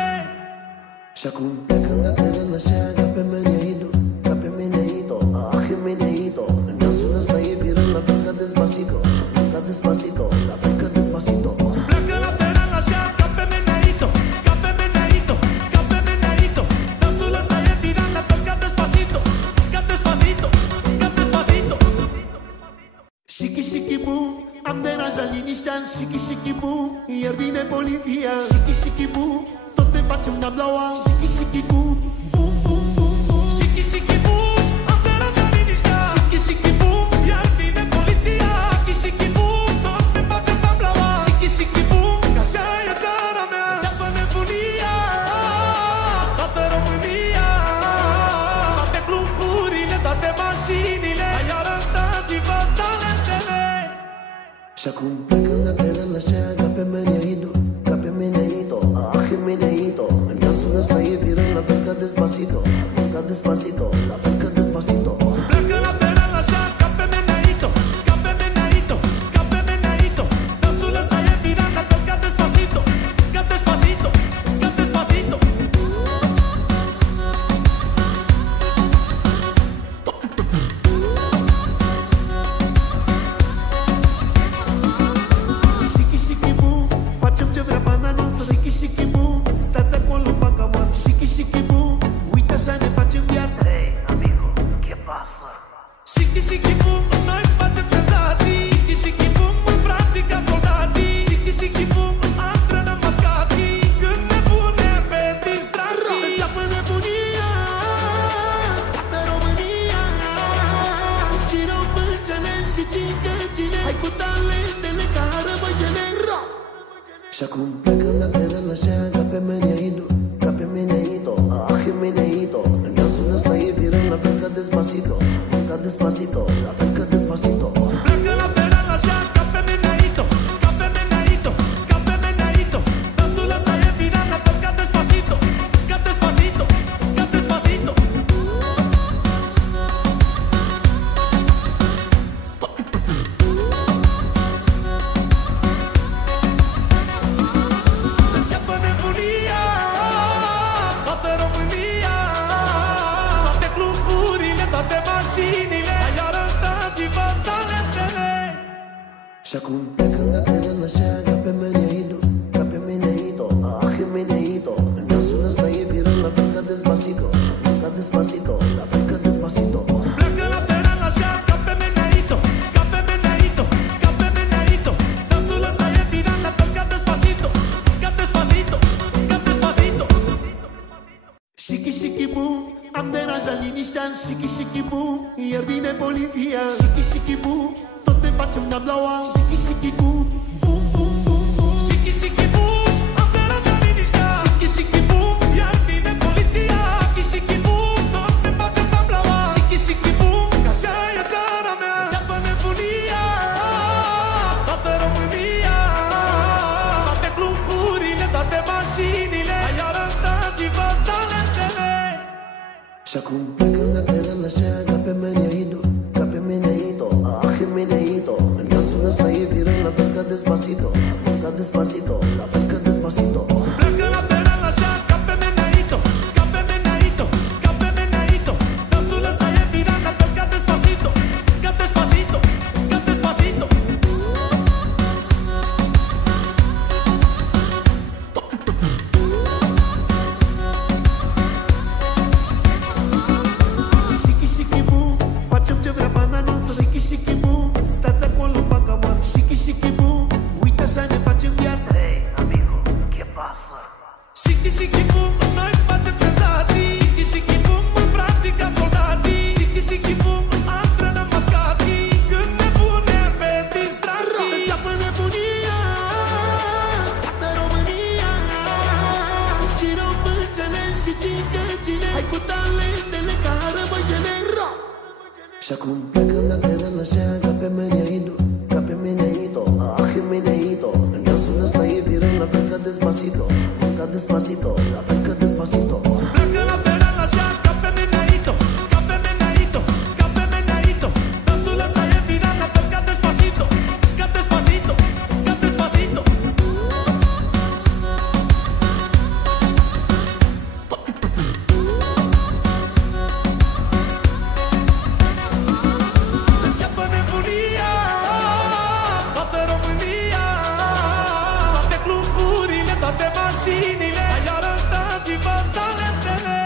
Și acum pleacă la teren așa ca pe meneito, ca pe meneito, ah, meneito. În dansul ăsta e viral, la fel ca Despacito, ca Despacito, la fel ca Despacito. Pleacă la teren așa ca pe meneito, ca pe meneito, ca pe meneito. Dansul ăsta e viral, la fel ca Despacito, ca Despacito, ca Despacito. Shiki shiki boom, am deranjat liniștea în shiki shiki boom. Iar vine poliția, shiki shiki boom, tot ne facem nablaua, shiki shiki boom, boom boom boom boom. Shiki shiki boom, am deranjat liniștea. Shiki shiki boom, iar vine poliția. Shiki shiki boom, tot ne facem nablaua. Shiki shiki boom, că așa e țara mea. Să înceapă nebunia, toată România. Toate cluburile, toate mașinile. Hai arătați-vă talentele. Și acum pleacă la teren așa ca pe meneito, ca pe meneito, ah, meneito. În dansul ăsta e viral, la fel ca Despacito, ca Despacito, la fel ca Despacito. Pleacă la teren așa ca pe meneito, ca pe meneito, ca pe meneito. Dansul ăsta e viral, la fel ca Despacito, ca Despacito, ca Despacito. Shiki shiki boom, facem ce vrea pana noastră. Shiki shiki boom, stați acolo în banca voastră. Shiki shiki boom, uite așa ne facem viața. Hey, amigo, ¿qué pasa? Shiki shiki boom, noi facem senzații. Shiki shiki boom, în brații ca soldații. Shiki shiki boom, antrenăm mascații. Când ne punem pe Să distracții. înceapă nebunia, toată România. Și româncele și cicăcile, hai cu talentele ca rămăcele. Și acum pleacă la teren așa ca pe meneito, ca pe meneito, ah, meneito. În dansul ăsta e viral, la fel ca Despacito, ca Despacito, la fel ca Despacito. Pleacă la teren așa ca pe meneito, ca pe meneito, ca pe meneito. Dansul ăsta e viral, la fel ca Despacito, ca Despacito, ca Despacito. mașinile, ai arătat-i-vă talentele. Și acum plecă la teren așa, ca pe Meneito, ca pe Meneito, ah, Meneito. În dansul ăsta e viral, la fel ca Despacito, ca Despacito, la fel ca Despacito. Pleacă la teren așa, ca pe Meneito, ca pe Meneito, ca pe Meneito. Dansul ăsta e viral, la fel ca Despacito, ca Despacito, ca Despacito. Shiki shiki boom, am deranjat liniștea. Shiki shiki boom, iar vine poliția. Shiki shiki boom, tot ne facem nablaua. Shiki shiki boom, boom boom boom boom. Shiki shiki boom, am deranjat liniștea. Shiki shiki boom, iar vine poliția. Shiki shiki boom, tot ne facem nablaua. Shiki shiki boom, că așa e țara mea. Să înceapă nebunia, toată România. Toate cluburile, toate mașinile, ai arătat-i-vă talentele. Și acum plecă la teren așa, ca pe Meneito, ca pe Meneito, ah, Meneito. În dansul ăsta e viral, la fel ca Despacito, ca Despacito, la fel ca Despacito. Pleacă la teren așa, ca pe Meneito, ca pe Meneito, ca pe Meneito. Dansul ăsta e viral, la fel ca Despacito, ca Despacito, ca Despacito. Shiki shiki boom, facem ce vrea banda noastră. Shiki shiki boom, stați acolo în banca voastră. Shiki shiki boom, uite așa ne facem viața. Hey, amigo, ¿qué pasa? Shiki shiki boom, noi facem senzații. Shiki shiki boom, în brații ca soldații. Shiki shiki boom, antrenăm mascații. Când ne punem pe distracții. Să înceapă nebunia, toată România. Și româncele și cicăcile, hai cu talentele ca răbăcele. Și acum plecă la teren așa, ca pe Meneito, ca pe Meneito, ah, Meneito. În dansul ăsta e viral, la fel ca Despacito, ca Despacito, la fel ca Despacito. Pleacă la teren așa, ca pe Meneito, ca pe Meneito, ca pe Meneito. Dansul ăsta e viral, la fel ca Despacito, ca Despacito, ca Despacito. Să înceapă nebunia, toată România. Toate cluburile, toate mașinile, ai arătat-i-vă talentele.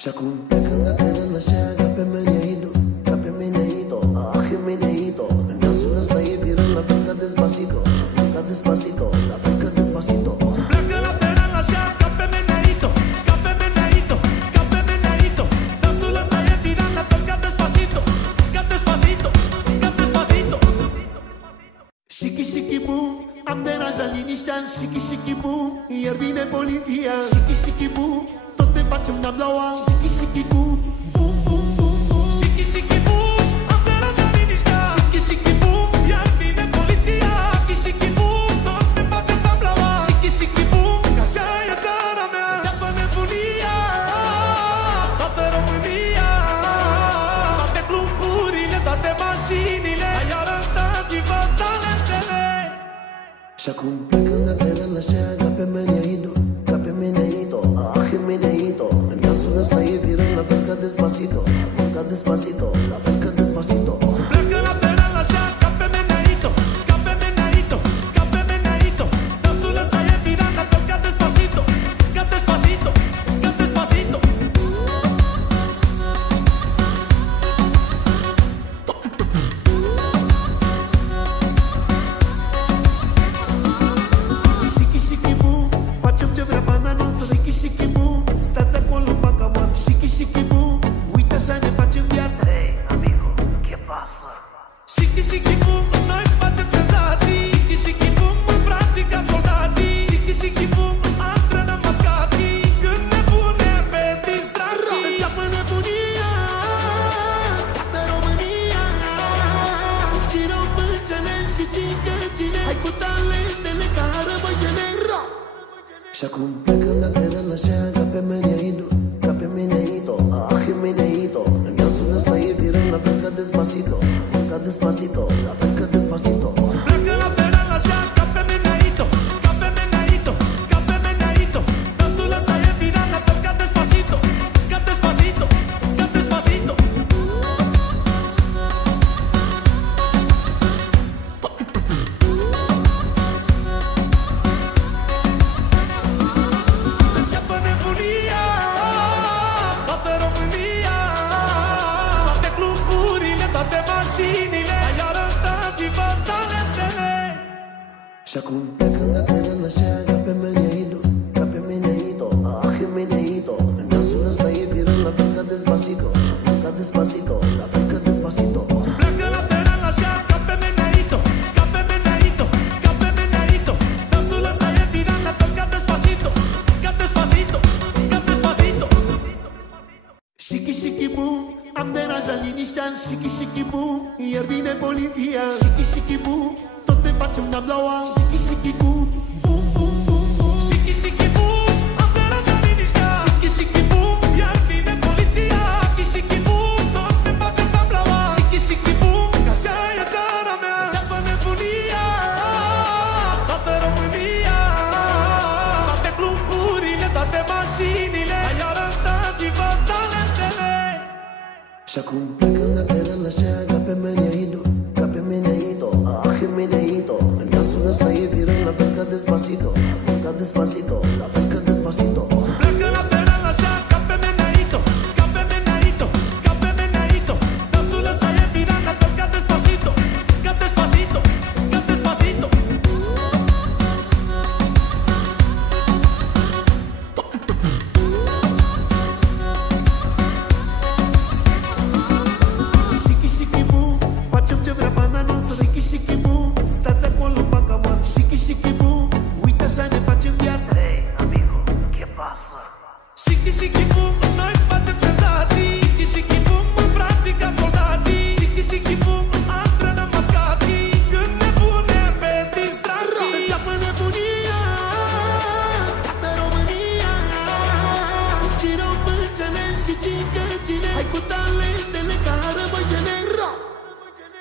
Și acum plecă la teren așa, ca pe Meneito, ca pe Meneito, ah, Meneito. În dansul ăsta e viral, la fel ca Despacito, ca Despacito, la fel ca Despacito. Pleacă la teren așa, ca pe Meneito, ca pe Meneito, ca pe Meneito. Dansul ăsta e viral, la fel ca Despacito, ca Despacito, ca Despacito. Shiki shiki boom, am deranjat liniștea. Shiki shiki boom, iar vine poliția. Shiki shiki boom, tot ne facem nablaua. Shiki shiki boom, boom boom boom boom. Shiki shiki boom, am deranjat liniștea. Shiki shiki boom, iar vine poliția. Shiki shiki boom, tot ne facem nablaua. Shiki shiki boom, că așa e țara mea. Să înceapă nebunia, toată România. Toate cluburile, toate mașinile, ai arătat-i-vă talentele. Și acum plecă la teren așa, ca pe Meneito, ca pe Meneito, ah, Meneito. În dansul ăsta e viral, la fel ca Despacito, ca Despacito, la fel ca Despacito. Pleacă la teren așa, ca pe Meneito, ca pe Meneito, ca pe Meneito. Dansul ăsta e viral, la fel ca Despacito, ca Despacito, ca Despacito. Shiki shiki boom, facem ce vrea banda noastră. Shiki shiki boom, stați acolo în banca voastră. Shiki shiki boom, uite așa ne facem viața. Hey, amigo, ¿qué pasa? Shiki shiki boom, noi facem senzații. Shiki shiki boom, în brații ca soldații. Shiki shiki boom, antrenăm mascații. Când ne punem pe distracții. Să înceapă nebunia, toată România. Și româncele și cicăcile, hai cu talentele ca răbăcele. Și acum plecă la teren așa, ca pe Meneito, ca pe Meneito, ah, Meneito. În dansul ăsta e viral, la fel ca Despacito, ca Despacito, la fel ca Despacito. Pleacă la teren așa, ca pe Meneito, ca pe Meneito, ca pe Meneito. Dansul ăsta e viral, la fel ca Despacito, ca Despacito, ca Despacito. mașinile, ai arătat-i-vă talentele. Și acum plecă la teren așa, ca pe meneito, ca pe meneito, ah, meneito. În dansul ăsta e viral, la fel ca Despacito, ca Despacito, la fel ca Despacito. Pleacă la teren așa, ca pe meneito, ca pe meneito, ca pe meneito. Dansul ăsta e viral, la fel ca Despacito, ca Despacito, ca Despacito. Shiki shiki boom, am deranjat liniștea în shiki shiki boom. Iar vine poliția, shiki shiki boom, tot ne facem nablaua, shiki shiki boom, boom boom boom boom. Shiki shiki boom, am deranjat liniștea. Shiki shiki boom, iar vine poliția. Shiki shiki boom, tot ne facem nablaua. Shiki shiki boom, că așa e țara mea. Să înceapă nebunia, toată România, toate cluburile, toate mașinile, ai arătat-i-vă talentele. Și acum plecă la teren așa, ca pe meneito, ca pe meneito, ah, meneito. În dansul ăsta e viral, la fel ca Despacito, ca Despacito, la fel ca Despacito. Pleacă la teren așa, ca pe meneito, ca pe meneito, ca pe meneito. Dansul ăsta e viral, la fel ca Despacito, ca Despacito, ca Despacito. Shiki shiki boom, facem ce vrea banda noastră. Shiki shiki boom, stați acolo în banca voastră. Shiki shiki boom, uite așa ne facem viața. Hey, amigo, ¿qué pasa? Shiki shiki boom, noi facem senzații. Shiki shiki boom, îmbrații ca soldații. Shiki shiki boom, antrenăm mascații. Când ne punem pe distracții. Să înceapă nebunia, toată România, și româncele și cicăcile, hai cu talentele ca rămăcele.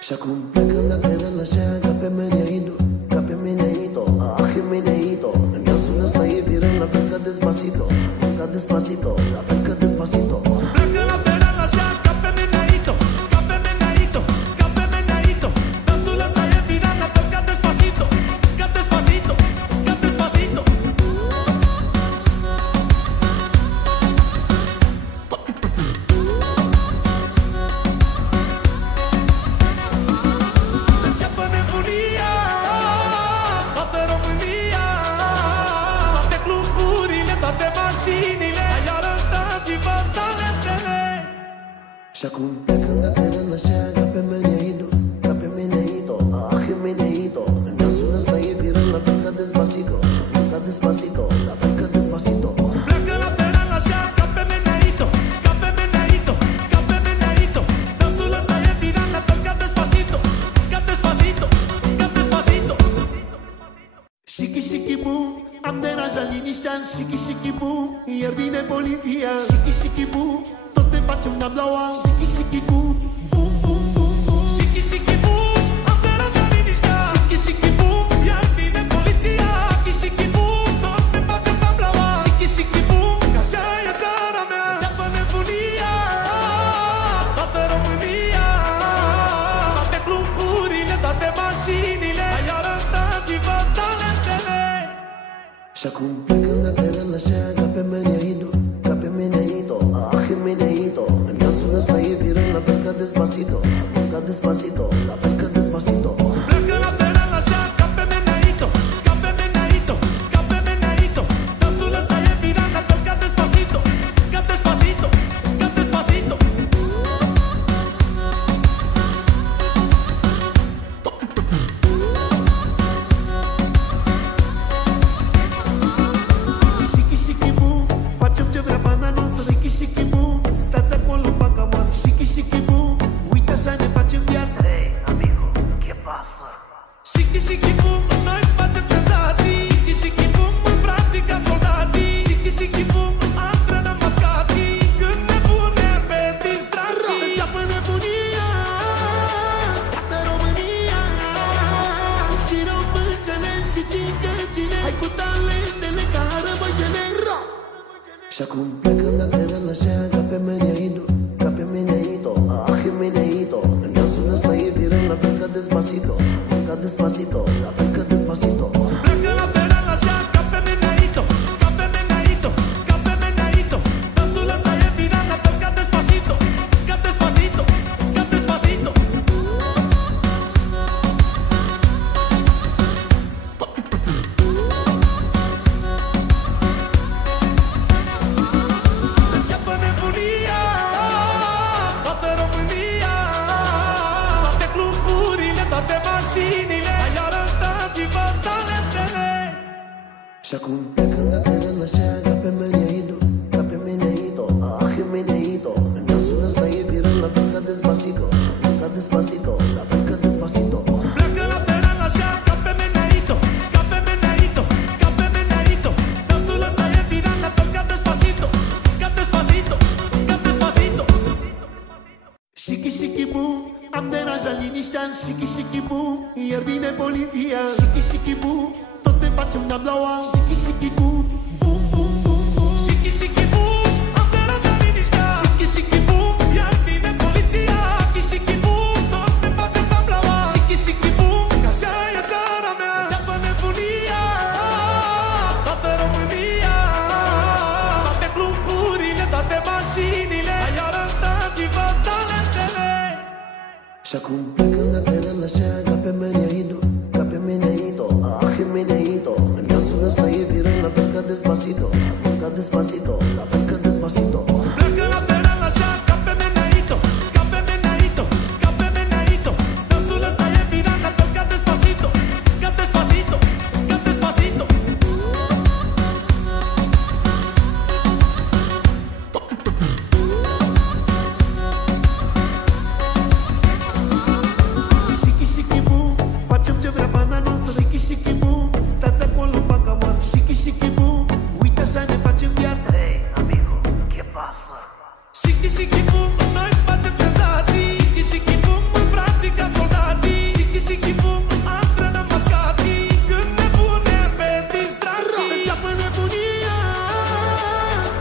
Și acum plecă la teren așa, ca pe meneito, ca pe meneito, ah, meneito. În dansul ăsta e viral, la fel ca Despacito, ca Despacito, la fel ca Despacito. Pleacă la teren așa, ca pe meneito, ca pe meneito, ca pe meneito. Dansul ăsta e viral, la fel ca Despacito, ca Despacito, ca Despacito. Să înceapă nebunia, toată România, toate cluburile, toate mașinile, ai arătat-i-vă talentele. Și acum plecă la teren așa, ca pe meneito, ca pe meneito, ah, meneito. În dansul ăsta e viral, la fel ca Despacito, ca Despacito, la fel ca Despacito. Pleacă la teren așa, ca pe meneito, ca pe meneito, ca pe meneito. Dansul ăsta e viral, la fel ca Despacito, ca Despacito, ca Despacito. Shiki shiki boom, am deranjat liniștea în shiki shiki boom. Iar vine poliția, shiki shiki boom, tot ne facem nablaua, shiki shiki boom, boom boom boom boom. Shiki shiki boom, am deranjat liniștea. Shiki shiki boom, iar vine poliția. Shiki shiki boom, tot ne facem nablaua. Shiki shiki boom, că așa e țara mea. Să înceapă nebunia, toată România, toate cluburile, toate mașinile, ai arătat-i-vă talentele. Și acum plecă la teren așa, ca pe meneito, ca pe meneito, ah, meneito. În dansul ăsta e viral, la fel ca Despacito, ca Despacito, la fel ca Despacito. Pleacă la teren așa, ca pe meneito, ca pe meneito, ca pe meneito. Dansul ăsta e viral, la fel ca Despacito, ca Despacito, ca Despacito. Shiki shiki boom, facem ce vrea banda noastră. Shiki shiki boom, stați acolo în banca voastră. Shiki shiki boom, uite așa ne facem viața. Hey, amigo, ¿qué pasa? Shiki shiki boom, noi facem senzații. Shiki shiki boom, îmbrații ca soldații. Shiki shiki boom, antrenăm mascații. Când ne punem pe distracții. Să înceapă nebunia, toată România, și româncele și cicăcile, hai cu talentele ca rămăcele. Și acum plecă la teren așa, ca pe meneito, ca pe meneito, ah, meneito. În dansul ăsta e viral, la fel ca Despacito, ca Despacito, la fel ca Despacito. Pleacă la teren așa, ca pe meneito, ca pe meneito, ca pe meneito. Dansul ăsta e viral, la fel ca Despacito, ca Despacito, ca Despacito. Și acum plecă la teren așa ca pe meneito, ca pe meneito, ah, meneito. În dansul ăsta e viral, la fel ca Despacito, ca Despacito, la fel ca Despacito. Pleacă la teren așa ca pe meneito, ca pe meneito, ca pe meneito. Dansul ăsta e viral, la fel ca Despacito, ca Despacito, ca Despacito. Shiki shiki boom, am deranjat liniștea în shiki shiki boom. Iar vine poliția, shiki shiki boom, tot ne facem nablaua. Shiki shiki boom, boom boom boom boom. Shiki shiki boom, am deranjat liniștea. Shiki shiki boom, iar vine poliția. Shiki shiki boom, tot ne facem nablaua. Shiki shiki boom, că așa e țara mea. Să înceapă nebunia, toată România. Toate cluburile, toate mașinile, hai arătați-vă talentele. Și acum plecă la teren așa ca pe meneito, ca pe meneito, ah, meneito. În dansul ăsta e viral, la fel ca Despacito, ca Despacito, la fel ca Despacito. Pleacă la teren așa ca pe meneito, ca pe meneito, ca pe meneito. Dansul ăsta e viral, la fel ca Despacito, ca Despacito, ca Despacito. Shiki shiki boom, facem ce vrea bana noastră. Shiki shiki boom, stați acolo în banca voastră. Shiki shiki boom, uite așa ne facem viața. Hey, amigo, ¿qué pasa? Shiki shiki boom, noi facem senzații. Shiki shiki boom, în brații ca soldații. Shiki shiki boom, antrenăm mascații. Când ne punem pe distracții. Să înceapă nebunia,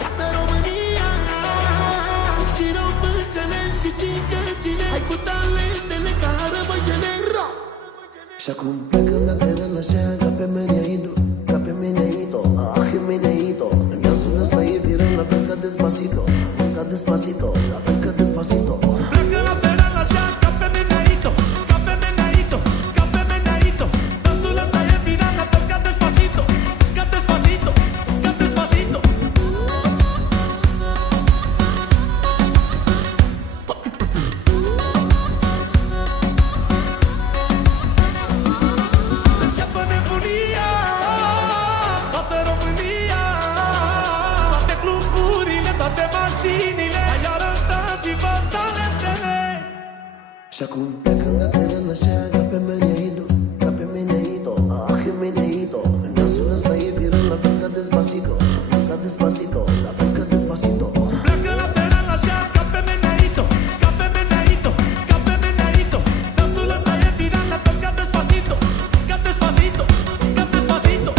toată România. Și româncele și cicăcile, hai cu talentele ca rămăcele. Și acum plecă la teren așa ca pe meneito, ca pe meneito, ah, meneito. În dansul ăsta e viral, la fel ca Despacito, ca Despacito, la fel ca Despacito. Pleacă la teren așa ca pe meneito, ca pe meneito, ca pe meneito. Dansul ăsta e viral, la fel ca Despacito, ca Despacito, ca Despacito. Să înceapă nebunia, toată România. Toate cluburile, toate mașinile, hai arătați-vă talentele. Și acum plecă la teren așa ca pe meneito, ca pe meneito, ah, meneito. În dansul ăsta e viral, la fel ca Despacito, ca Despacito, la fel ca Despacito. Pleacă la teren așa ca pe meneito, ca pe meneito, ca pe meneito. Dansul ăsta e viral, la fel ca Despacito, ca Despacito, ca Despacito.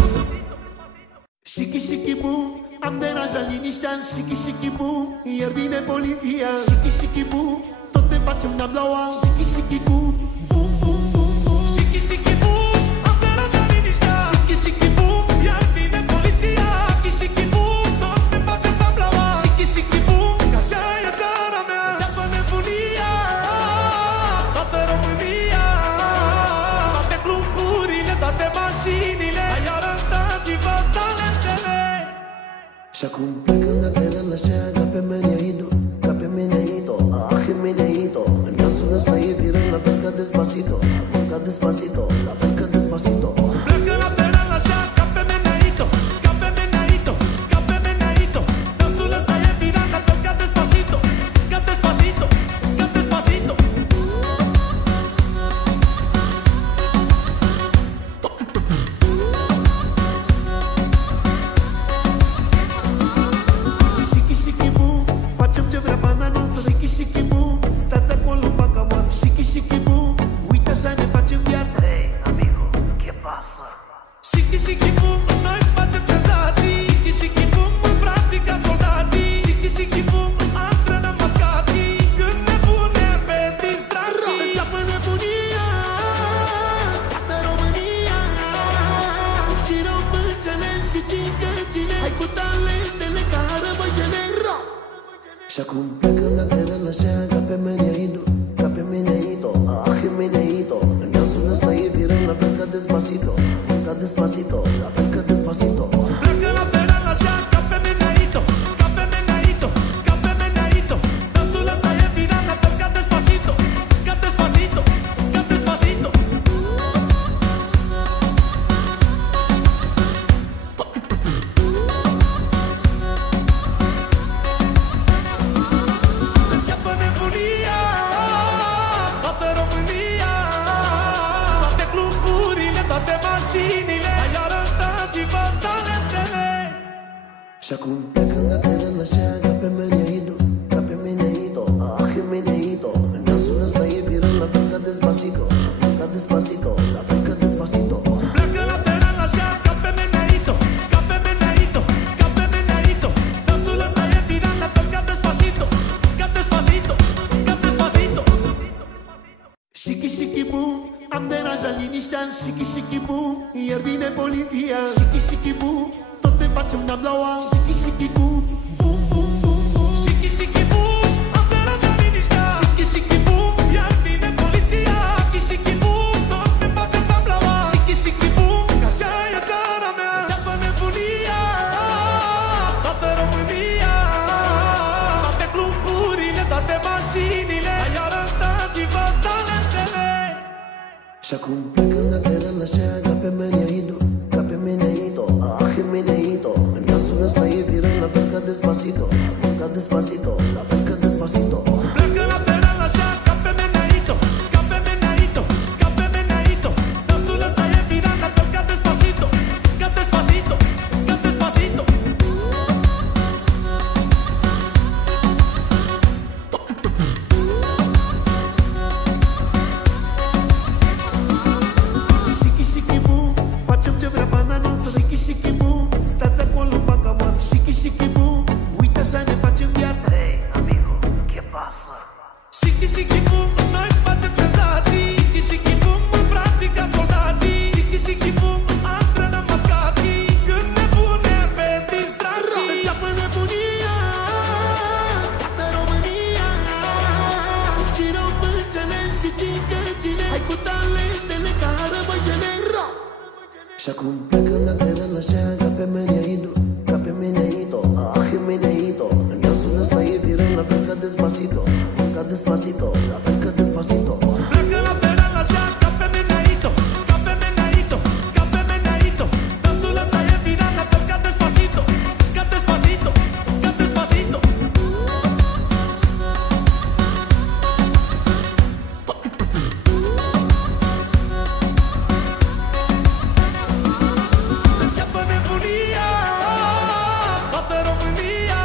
Shiki shiki boom, am deranjat liniștea în shiki shiki boom. Iar vine poliția, shiki shiki boom, tot ne facem nablaua. Shiki shiki boom, boom boom boom boom. Shiki shiki boom, am deranjat liniștea. Shiki shiki boom, iar vine poliția. Shiki shiki boom, tot ne facem nablaua. Shiki shiki boom, că așa e țara mea. Să înceapă nebunia, toată România. Toate cluburile, toate mașinile, hai arătați-vă talentele. Și acum plecă la teren așa ca pe meneito, ca pe meneito, ah, meneito. În dansul ăsta e viral, la fel ca Despacito, ca Despacito, la fel ca Despacito. Pleacă la teren așa ca pe meneito, ca pe meneito, ca pe meneito. Dansul ăsta e viral, la fel ca Despacito, ca Despacito, ca Despacito. Shiki shiki boom, facem ce vrea bana noastră. Shiki shiki boom, stați acolo în banca voastră. Shiki shiki boom, uite așa ne facem viața. Hey, amigo, ¿qué pasa? Shiki shiki boom, noi facem senzații. Shiki shiki boom, în brații ca soldații. Shiki shiki boom, antrenăm mascații. Când ne punem pe Să distracții. înceapă nebunia, toată România. Și româncele și cicăcile, hai cu talentele ca rămăcele. Și acum plecă la teren așa ca pe meneito, ca pe meneito, ah, meneito. În dansul ăsta e viral, la fel ca Despacito, ca Despacito, la fel ca Despacito. Pleacă la teren așa ca pe meneito, ca pe meneito, ca pe meneito. Dansul ăsta e viral, la fel ca Despacito, ca Despacito, ca Despacito. Și acum plecă la teren așa, ca pe meneito, ca pe meneito, ah, meneito. În dansul ăsta e viral, la fel ca Despacito, ca Despacito, la fel ca Despacito. Pleacă la teren așa, ca pe meneito, ca pe meneito, ca pe meneito. Dansul ăsta e viral, la fel ca Despacito, ca Despacito, ca Despacito. Shiki shiki boom, am deranjat liniștea în shiki shiki boom. Iar vine poliția, shiki shiki boom, tot ne facem nablaua, shiki shiki boom, boom boom boom boom. Shiki shiki boom, am deranjat liniștea. Shiki shiki boom, iar vine poliția. Shiki shiki boom, tot ne facem nablaua. Shiki shiki boom, că așa e țara mea. Să înceapă nebunia, toată România, toate cluburile, toate mașinile. Hai arătați-vă talentele. Și acum plecă la teren așa, ca pe meneito, ca pe meneito, ah, meneito. În dansul ăsta e viral, la fel ca Despacito, ca Despacito, la fel ca Despacito. Pleacă la teren așa, ca pe meneito, ca pe meneito, ca pe meneito. Dansul ăsta e viral, la fel ca Despacito, ca Despacito, ca Despacito. Shiki shiki boom, facem ce vrea pana noastră. Shiki shiki boom, stați acolo în banca voastră. Shiki shiki boom, uite așa ne facem viața. Hey, amigo, ¿qué pasa? Shiki shiki boom, noi facem senzații. Shiki shiki boom, în brații ca soldații. Shiki shiki boom, antrenăm mascații. Când ne punem pe Să distracții. înceapă nebunia, toată România, și româncele și cingăcile. Hai cu talentele ca răbăcele. Și acum plecă la teren așa, ca pe meneito, ca pe meneito, ah, meneito. În dansul ăsta e viral, la fel ca Despacito, ca Despacito, la fel ca Despacito. Pleacă la teren așa, ca pe meneito, ca pe meneito, ca pe meneito. Dansul ăsta e viral, la fel ca Despacito, ca Despacito, ca Despacito. Să înceapă nebunia, toată România,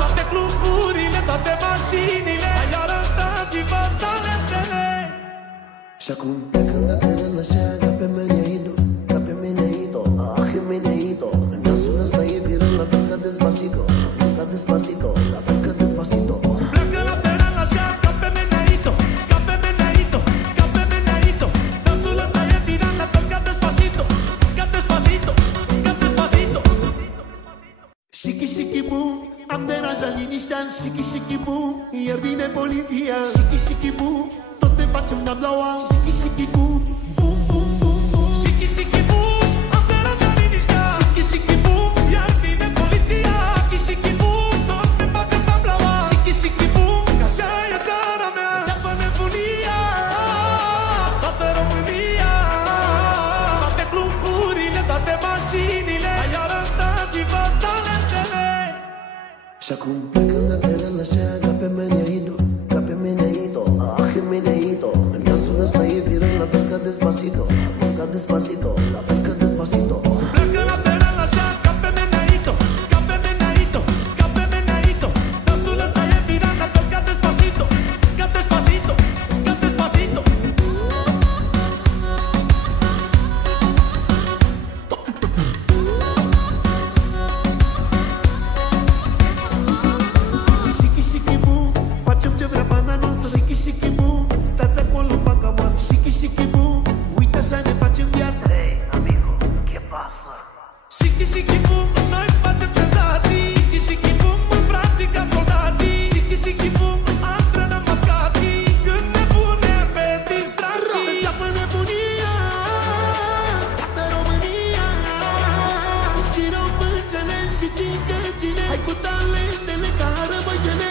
toate cluburile, toate mașinile. Hai arătați-vă talentele. Și acum plecă la teren așa, ca pe meneito, ca pe meneito, ah, meneito. În dansul ăsta e viral, la fel ca Despacito, ca Despacito, la fel ca Despacito. Pleacă la teren așa, ca pe meneito, ca pe meneito, ca pe meneito. Dansul ăsta e viral, la fel ca Despacito, ca Despacito, ca Despacito. Shiki shiki boom, am deranjat liniștea în shiki shiki boom. Iar vine poliția, shiki shiki boom, tot ne facem nablaua, shiki shiki boom, boom boom boom boom. Shiki shiki boom, am deranjat liniștea. Shiki shiki boom, iar vine poliția. Shiki shiki boom, tot ne facem nablaua. Shiki shiki boom, că așa e țara mea. Să înceapă nebunia, toată România, toate cluburile, toate mașinile. Hai arătați-vă talentele. Și acum plecă la teren așa, ca pe meneito, ca pe meneito, ah, meneito. În dansul ăsta e viral, la fel ca Despacito, ca Despacito, la fel ca Despacito. Pleacă la teren așa, ca pe meneito, ca pe meneito, ca pe meneito. Dansul ăsta e viral, la fel ca Despacito, ca Despacito, ca Despacito. Shiki shiki boom, facem ce vrea pana noastră. Shiki shiki boom, stați acolo în banca voastră. Shiki shiki boom, uite așa ne facem viața. Hey, amigo, ¿qué pasa? Shiki shiki boom, noi facem senzații. Shiki shiki boom, în brații ca soldații. Shiki shiki boom, antrenăm mascații. Când ne punem pe Să distracții. înceapă nebunia, toată România, și româncele și cingăcile. Hai cu talentele ca răbăcele.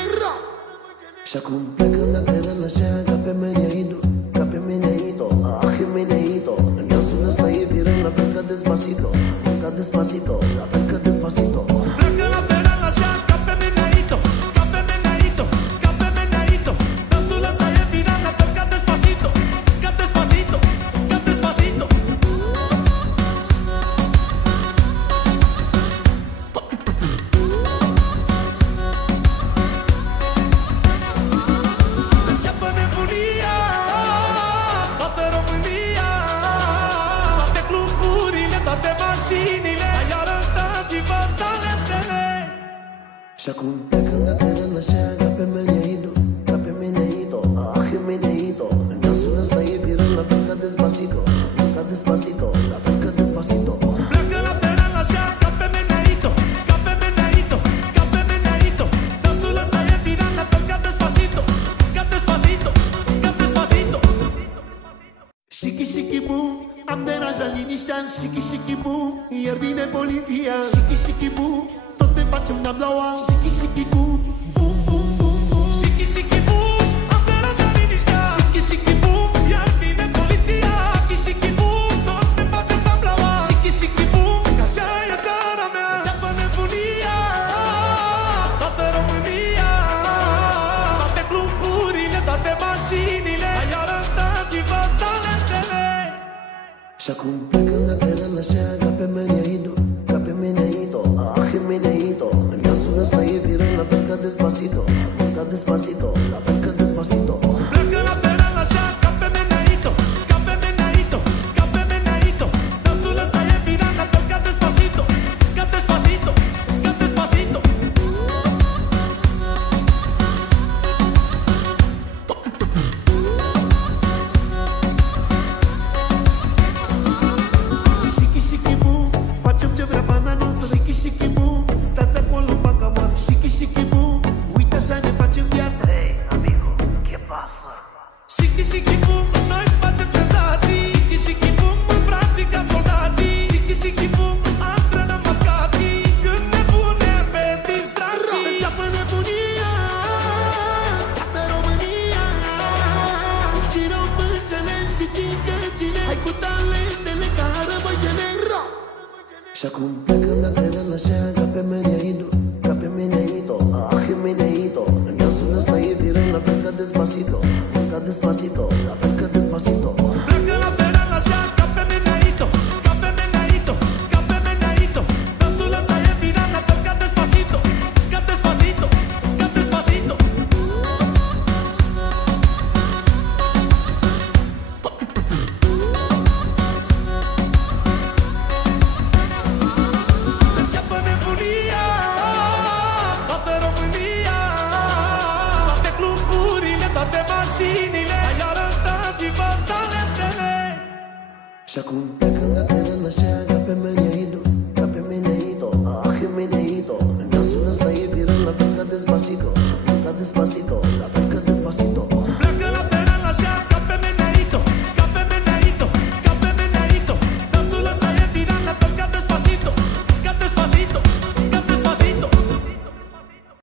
Și acum plecă la teren așa, ca pe meneito, ca pe meneito, ah, meneito. În dansul ăsta e viral, la fel ca Despacito, ca Despacito, la fel ca Despacito. Pleacă la teren așa, ca pe meneito, ca pe meneito, ca pe meneito. Dansul ăsta e viral, la fel ca Despacito, ca Despacito, ca Despacito. Și acum pleacă la teren așa, ca pe meneito, ca pe meneito, ah, meneito. În dansul ăsta e viral, la fel ca Despacito, ca Despacito, la fel ca Despacito. Pleacă la teren așa, ca pe meneito, ca pe meneito, ca pe meneito. Dansul ăsta e viral, la fel ca Despacito, ca Despacito, ca Despacito. Shiki shiki boom, am deranjat liniștea. Shiki shiki boom, iar vine poliția. Shiki shiki boom, tot ne facem nablaua. Shiki shiki boom, boom boom boom boom. Shiki shiki boom, am deranjat liniștea. Shiki shiki boom, iar vine poliția. Shiki shiki boom, tot ne facem tablaua. Shiki shiki boom, că așa e țara mea. Să înceapă nebunia, toată România. Toate cluburile, toate mașinile. Hai arătați-vă talentele. Și acum pleacă la teren așa, ca pe meneito, ca pe meneito, ah, meneito. În dansul ăsta e viral, la fel ca Despacito, ca Despacito, la fel ca Despacito. Pleacă la teren așa, ca pe meneito, ca pe meneito, ca pe meneito. Dansul ăsta e viral, la fel ca Despacito, ca Despacito, ca Despacito. Shiki shiki boom, facem ce vrea pana noastră. Shiki shiki boom, stați acolo în banca voastră. Shiki shiki boom, uite așa ne facem viața. Hey, amigo, ¿qué pasa? Shiki shiki boom, noi facem senzații. Shiki shiki boom, în brații ca soldații. Shiki shiki boom, antrenăm mascații. Când ne punem pe Să distracții. înceapă nebunia, toată România. Și româncele și cicăcile, hai cu talentele ca răbăcele. Și acum pleacă la teren așa, ca pe meneito, ca pe meneito, ah, meneito. În dansul ăsta e viral, la fel ca Despacito, ca Despacito, la fel ca Despacito. Pleacă la teren așa, ca pe meneito, ca pe meneito, ca pe meneito. Dansul ăsta e viral, la fel ca Despacito, ca Despacito, ca Despacito. Să înceapă nebunia, toată România. Toate cluburile, toate mașinile. Hai arătați-vă talentele. Și acum pleacă la teren așa, ca pe meneito, ca pe meneito, ah, meneito. În dansul ăsta e viral, la fel ca Despacito, ca Despacito.